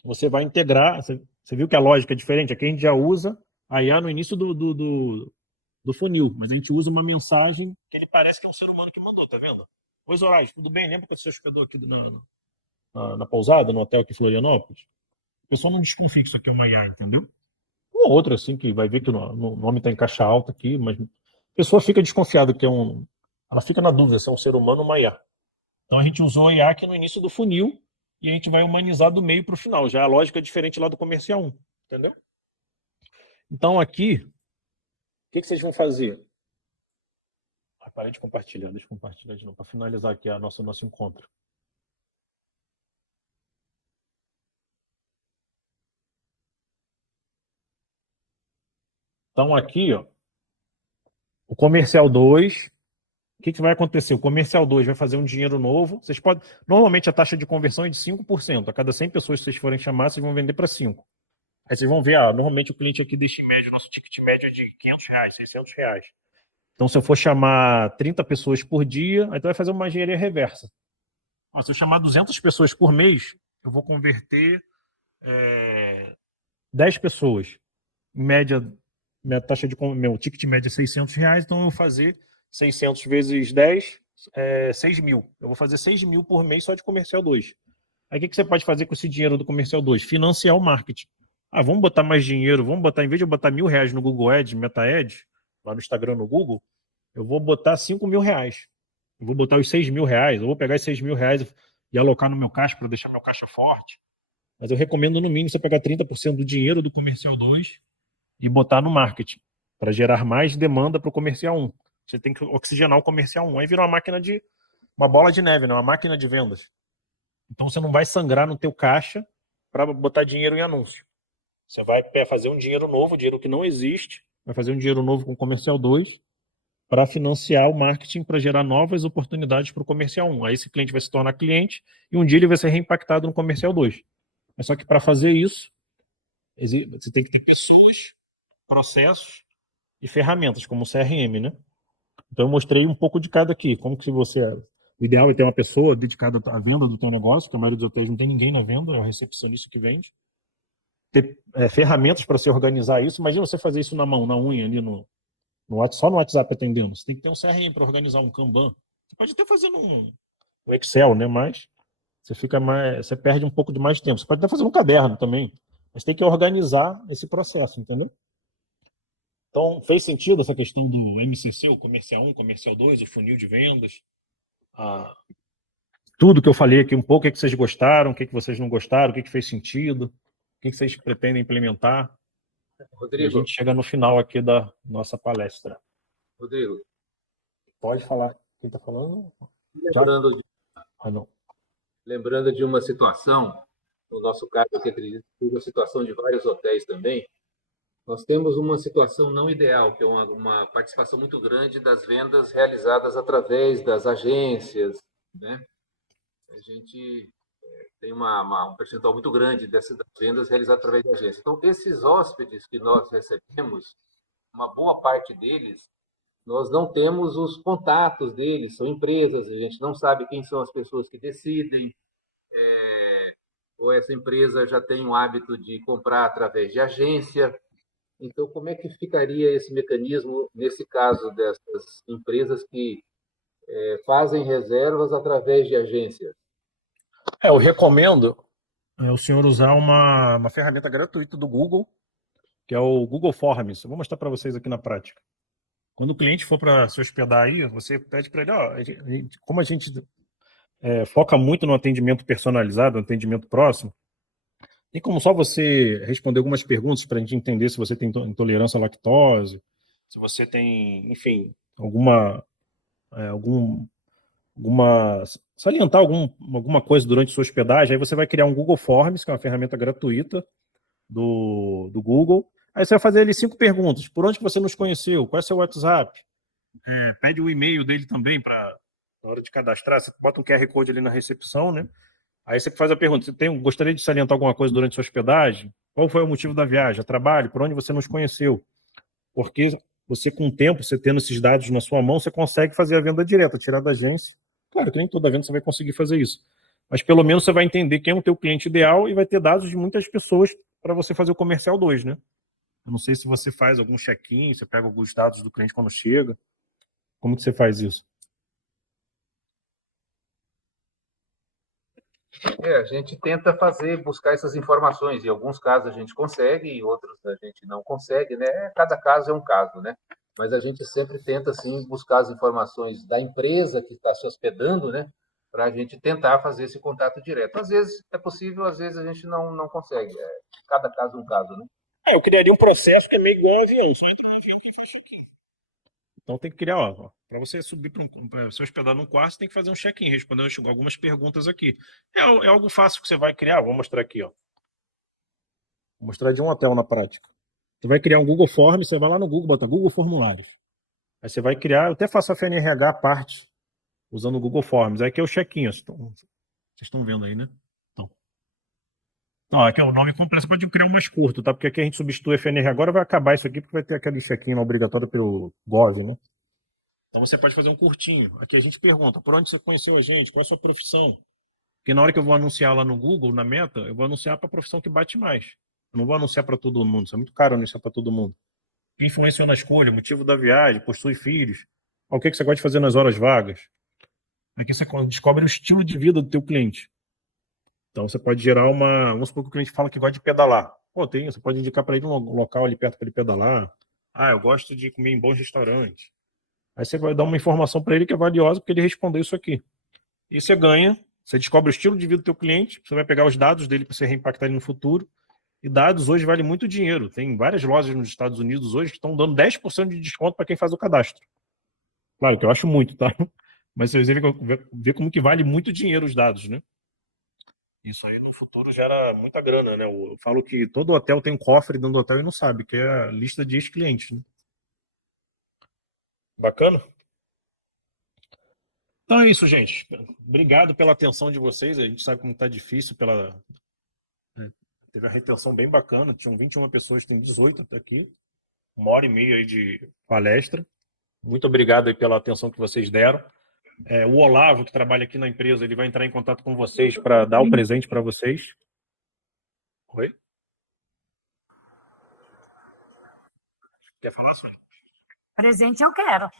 você vai integrar, você viu que a lógica é diferente? Aqui a gente já usa a IA no início do funil, mas a gente usa uma mensagem que ele parece que é um ser humano que mandou, tá vendo? Oi, Zoraide, tudo bem? Lembra que você hospedou aqui na pousada, no hotel aqui em Florianópolis? O pessoal não desconfia que isso aqui é uma IA, entendeu? Um ou outro, assim, que vai ver que o nome está em caixa alta aqui, mas a pessoa fica desconfiada que ela fica na dúvida se é um ser humano ou uma IA. Então a gente usou a IA aqui no início do funil e a gente vai humanizar do meio para o final. Já a lógica é diferente lá do comercial 1, entendeu? Então aqui, o que vocês vão fazer? Parei de compartilhar, deixa eu compartilhar de novo, para finalizar aqui nosso encontro. Então, aqui, ó, o comercial 2, o que vai acontecer? O comercial 2 vai fazer um dinheiro novo. Vocês podem. Normalmente a taxa de conversão é de 5%. A cada 100 pessoas que vocês forem chamar, vocês vão vender para 5. Aí vocês vão ver, normalmente o cliente aqui deixa em média, nosso ticket médio é de R$500, R$600. Então, se eu for chamar 30 pessoas por dia, aí tu vai fazer uma engenharia reversa. Se eu chamar 200 pessoas por mês, eu vou converter 10 pessoas. Em média, meu ticket médio é R$600, então eu vou fazer 600 vezes 10, 6 mil. Eu vou fazer 6 mil por mês só de comercial 2. Aí o que você pode fazer com esse dinheiro do comercial 2? Financiar o marketing. Vamos botar mais dinheiro, em vez de eu botar R$1.000 no Google Ads, Meta Ads, lá no Instagram, no Google, eu vou botar R$5.000. Eu vou botar os R$6.000, eu vou pegar os R$6.000 e alocar no meu caixa para deixar meu caixa forte. Mas eu recomendo, no mínimo, você pegar 30% do dinheiro do comercial 2 e botar no marketing, para gerar mais demanda para o comercial 1. Você tem que oxigenar o comercial 1. Aí vira uma bola de neve, né? Uma máquina de vendas. Então você não vai sangrar no teu caixa para botar dinheiro em anúncio. Você vai fazer um dinheiro novo, dinheiro que não existe, vai fazer um dinheiro novo com o comercial 2 para financiar o marketing, para gerar novas oportunidades para o comercial 1. Aí esse cliente vai se tornar cliente e um dia ele vai ser reimpactado no comercial 2. Mas só que para fazer isso, você tem que ter pessoas, processos e ferramentas, como o CRM, né? Então eu mostrei um pouco de cada aqui. Como que você... O ideal é ter uma pessoa dedicada à venda do teu negócio, porque a maioria dos hotéis não tem ninguém na venda, é o recepcionista que vende. Ter ferramentas para se organizar isso. Imagina você fazer isso na mão, na unha, ali só no WhatsApp atendendo. Você tem que ter um CRM para organizar um Kanban. Você pode até fazer no Excel, né? Mas você perde um pouco de mais tempo. Você pode até fazer um caderno também, mas tem que organizar esse processo, entendeu? Então, fez sentido essa questão do MCC, o comercial 1, comercial 2, o funil de vendas? Tudo que eu falei aqui um pouco, o que vocês gostaram, o que vocês não gostaram, o que fez sentido, o que vocês pretendem implementar? Rodrigo. E a gente chega no final aqui da nossa palestra. Rodrigo. Pode falar. Quem está falando? Lembrando de uma situação, no nosso caso, eu acredito que uma situação de vários hotéis também, nós temos uma situação não ideal, que é uma participação muito grande das vendas realizadas através das agências, né? A gente tem um percentual muito grande dessas vendas realizadas através da agência. Então, esses hóspedes que nós recebemos, uma boa parte deles, nós não temos os contatos deles, são empresas, a gente não sabe quem são as pessoas que decidem, ou essa empresa já tem um hábito de comprar através de agência. Então, como é que ficaria esse mecanismo nesse caso dessas empresas que fazem reservas através de agências? Eu recomendo o senhor usar uma ferramenta gratuita do Google, que é o Google Forms. Eu vou mostrar para vocês aqui na prática. Quando o cliente for para se hospedar aí, você pede para ele, como a gente foca muito no atendimento personalizado, no atendimento próximo, tem como só você responder algumas perguntas para a gente entender se você tem intolerância à lactose, se você tem, enfim, salientar alguma coisa durante sua hospedagem. Aí você vai criar um Google Forms, que é uma ferramenta gratuita do Google. Aí você vai fazer ali 5 perguntas. Por onde que você nos conheceu? Qual é o seu WhatsApp? Pede o e-mail dele também na hora de cadastrar. Você bota um QR Code ali na recepção, né? Aí você faz a pergunta: gostaria de salientar alguma coisa durante sua hospedagem? Qual foi o motivo da viagem? Trabalho? Por onde você nos conheceu? Porque você, com o tempo, você tendo esses dados na sua mão, você consegue fazer a venda direta, tirar da agência. Claro que nem toda venda você vai conseguir fazer isso. Mas pelo menos você vai entender quem é o teu cliente ideal e vai ter dados de muitas pessoas para você fazer o comercial 2, né? Eu não sei se você faz algum check-in, você pega alguns dados do cliente quando chega. Como que você faz isso? A gente tenta buscar essas informações. Em alguns casos a gente consegue, em outros a gente não consegue, né? Cada caso é um caso, né? Mas a gente sempre tenta, assim, buscar as informações da empresa que está se hospedando, né? Para a gente tentar fazer esse contato direto. Às vezes é possível, às vezes a gente não consegue. Cada caso é um caso, né? Eu criaria um processo que é meio igual ao avião. Você entra no avião, quem faz check-in. Então tem que criar, para você subir para se hospedar num quarto, você tem que fazer um check-in, respondendo algumas perguntas aqui. É algo fácil que você vai criar. Vou mostrar aqui, ó. Vou mostrar de um hotel na prática. Você vai criar um Google Forms, você vai lá no Google, bota Google Formulários. Aí você vai criar, eu até faço a FNRH à parte, usando o Google Forms. Aí aqui é o check-in, vocês estão vendo aí, né? Então, aqui é o nome completo, você pode criar um mais curto, tá? Porque aqui a gente substitui o FNR agora, vai acabar isso aqui, porque vai ter aquele check-in obrigatório pelo Gov, né? Então você pode fazer um curtinho. Aqui a gente pergunta, por onde você conheceu a gente? Qual é a sua profissão? Porque na hora que eu vou anunciar lá no Google, na Meta, eu vou anunciar para a profissão que bate mais. Eu não vou anunciar para todo mundo, isso é muito caro anunciar para todo mundo. Quem influenciou na escolha, motivo da viagem, possui filhos, o que você gosta de fazer nas horas vagas. Aqui você descobre o estilo de vida do teu cliente. Então você pode gerar uma. Vamos supor que o cliente fala que gosta de pedalar. Pô, você pode indicar para ele um local ali perto para ele pedalar. Ah, eu gosto de comer em bons restaurantes. Aí você vai dar uma informação para ele que é valiosa porque ele respondeu isso aqui. E você ganha, você descobre o estilo de vida do teu cliente, você vai pegar os dados dele para você reimpactar ele no futuro. E dados hoje valem muito dinheiro. Tem várias lojas nos Estados Unidos hoje que estão dando 10% de desconto para quem faz o cadastro. Claro que eu acho muito, tá? Mas você vê como que vale muito dinheiro os dados, né? Isso aí no futuro gera muita grana, né? Eu falo que todo hotel tem um cofre dentro do hotel e não sabe, que é a lista de ex-clientes, né? Bacana? Então é isso, gente. Obrigado pela atenção de vocês. A gente sabe como tá difícil né? Teve uma retenção bem bacana. Tinham 21 pessoas, tem 18 até aqui. 1h30 aí de palestra. Muito obrigado aí pela atenção que vocês deram. O Olavo, que trabalha aqui na empresa, ele vai entrar em contato com vocês para dar o presente para vocês. Oi? Quer falar, Sônia? Presente eu quero.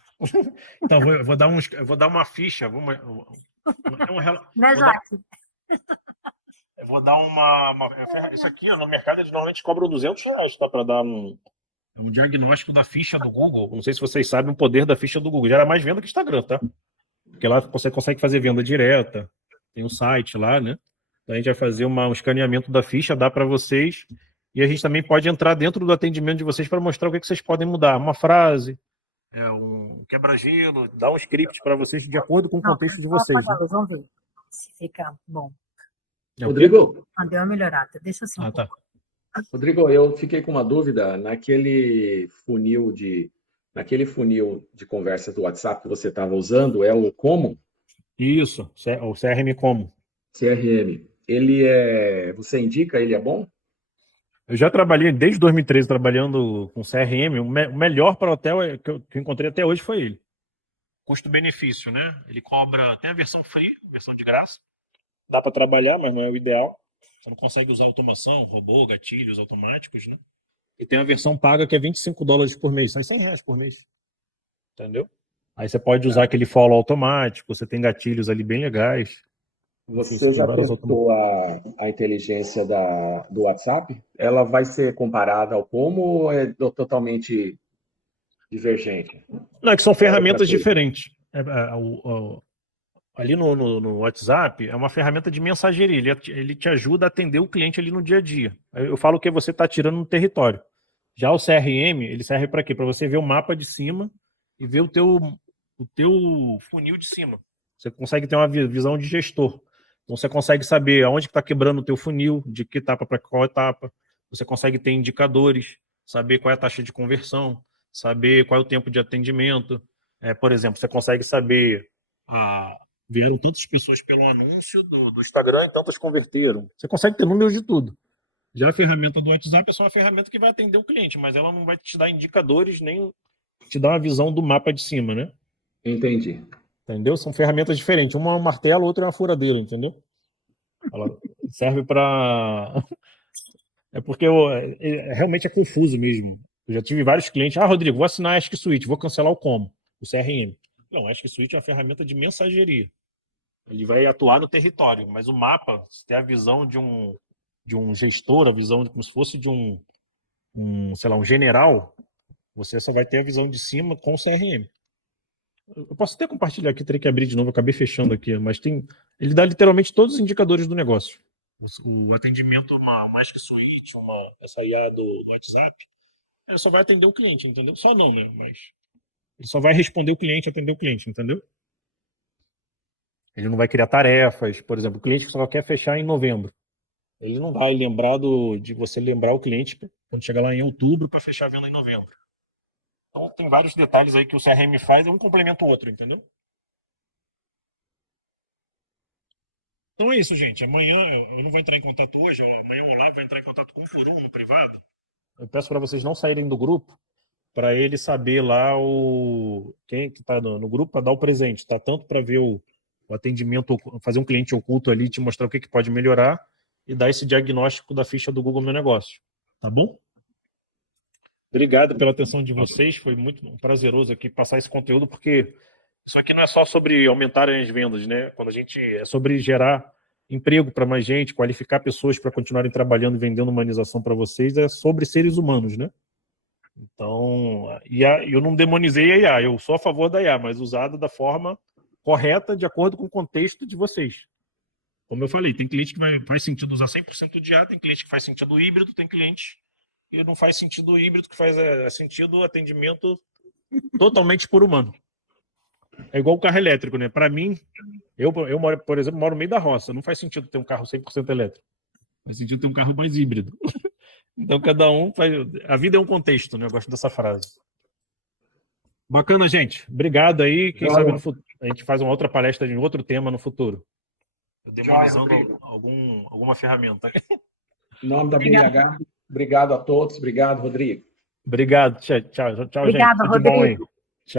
Então, eu vou dar uma ficha. Né, Jaque? Eu vou dar isso aqui, no mercado, eles normalmente cobram R$200, tá? Para dar um diagnóstico da ficha do Google. Não sei se vocês sabem o poder da ficha do Google. Gera mais venda que Instagram, tá? Porque lá você consegue fazer venda direta. Tem um site lá, né? Então a gente vai fazer um escaneamento da ficha, dá para vocês. E a gente também pode entrar dentro do atendimento de vocês para mostrar o que vocês podem mudar. Uma frase, um quebra-gelo, dar um script para vocês de acordo com o contexto de vocês. Não, vamos ver se fica bom. Rodrigo? Deu uma melhorada. Deixa assim. Tá. Rodrigo, eu fiquei com uma dúvida. Naquele funil de conversas do WhatsApp que você estava usando, é o Como? Isso, o CRM Como. CRM. Você indica, ele é bom? Eu já trabalhei desde 2013 trabalhando com CRM. O melhor para o hotel que eu encontrei até hoje foi ele. Custo-benefício, né? Ele cobra, tem a versão free, versão de graça. Dá para trabalhar, mas não é o ideal. Você não consegue usar automação, robô, gatilhos automáticos, né? E tem a versão paga que é $25 por mês, sai R$100 por mês. Entendeu? Aí você pode usar aquele follow automático, você tem gatilhos ali bem legais. Você já testou a inteligência do WhatsApp? Ela vai ser comparada ao Como ou é totalmente divergente? Não, é que são ferramentas diferentes. Ali no WhatsApp é uma ferramenta de mensageria. Ele te ajuda a atender o cliente ali no dia a dia. Eu falo que você está tirando no território. Já o CRM, ele serve para quê? Para você ver o mapa de cima e ver o teu funil de cima. Você consegue ter uma visão de gestor. Então você consegue saber aonde está quebrando o teu funil, de que etapa para qual etapa. Você consegue ter indicadores, saber qual é a taxa de conversão, saber qual é o tempo de atendimento. Por exemplo, você consegue saber vieram tantas pessoas pelo anúncio do Instagram e tantas converteram. Você consegue ter números de tudo. Já a ferramenta do WhatsApp é só uma ferramenta que vai atender o cliente, mas ela não vai te dar indicadores nem te dar uma visão do mapa de cima, né? Entendi. Entendeu? São ferramentas diferentes. Uma é um martelo, outra é uma furadeira, entendeu? Ela serve para... É porque realmente é confuso mesmo. Eu já tive vários clientes. Rodrigo, vou assinar a Ask Suite, vou cancelar o Como, o CRM. Não, a Ask Suite é uma ferramenta de mensageria. Ele vai atuar no território, mas o mapa, você tem a visão de um gestor, a visão como se fosse de sei lá, um general, você só vai ter a visão de cima com o CRM. Eu posso até compartilhar aqui, teria que abrir de novo, eu acabei fechando aqui, mas ele dá literalmente todos os indicadores do negócio. O atendimento, uma Ask Suite, essa IA do WhatsApp, ele só vai atender o cliente, entendeu? Só não, né? Mas ele só vai responder o cliente, atender o cliente, entendeu? Ele não vai criar tarefas, por exemplo, o cliente que só quer fechar em novembro. Ele não vai lembrar de você lembrar o cliente quando chegar lá em outubro para fechar a venda em novembro. Então tem vários detalhes aí que o CRM faz, um complementa o outro, entendeu? Então é isso, gente. Amanhã eu não vou entrar em contato hoje, amanhã o Olavo vai entrar em contato com o Furum no privado. Eu peço para vocês não saírem do grupo, para ele saber lá quem que está no grupo para dar o presente, tá? Tanto para ver o atendimento, fazer um cliente oculto ali, te mostrar o que pode melhorar e dar esse diagnóstico da ficha do Google Meu Negócio. Tá bom? Obrigado pela atenção de vocês, foi muito prazeroso aqui passar esse conteúdo, porque isso aqui não é só sobre aumentar as vendas, né? Quando a gente é sobre gerar emprego para mais gente, qualificar pessoas para continuarem trabalhando e vendendo humanização para vocês, é sobre seres humanos, né? Então, eu não demonizei a IA, eu sou a favor da IA, mas usada da forma correta, de acordo com o contexto de vocês. Como eu falei, tem cliente que faz sentido usar 100% de IA, tem cliente que faz sentido híbrido, tem cliente que não faz sentido híbrido, que faz sentido atendimento totalmente por humano. É igual o carro elétrico, né? Para mim, eu moro, por exemplo, moro no meio da roça, não faz sentido ter um carro 100% elétrico. Faz sentido ter um carro mais híbrido. Então, cada um faz... A vida é um contexto, né? Eu gosto dessa frase. Bacana, gente. Obrigado aí. Quem sabe no futuro a gente faz uma outra palestra de outro tema no futuro. Demonizando alguma ferramenta. Em nome da BNH, obrigado a todos. Obrigado, Rodrigo. Obrigado. Tchau, gente. Obrigada, Tudo de bom aí. Rodrigo.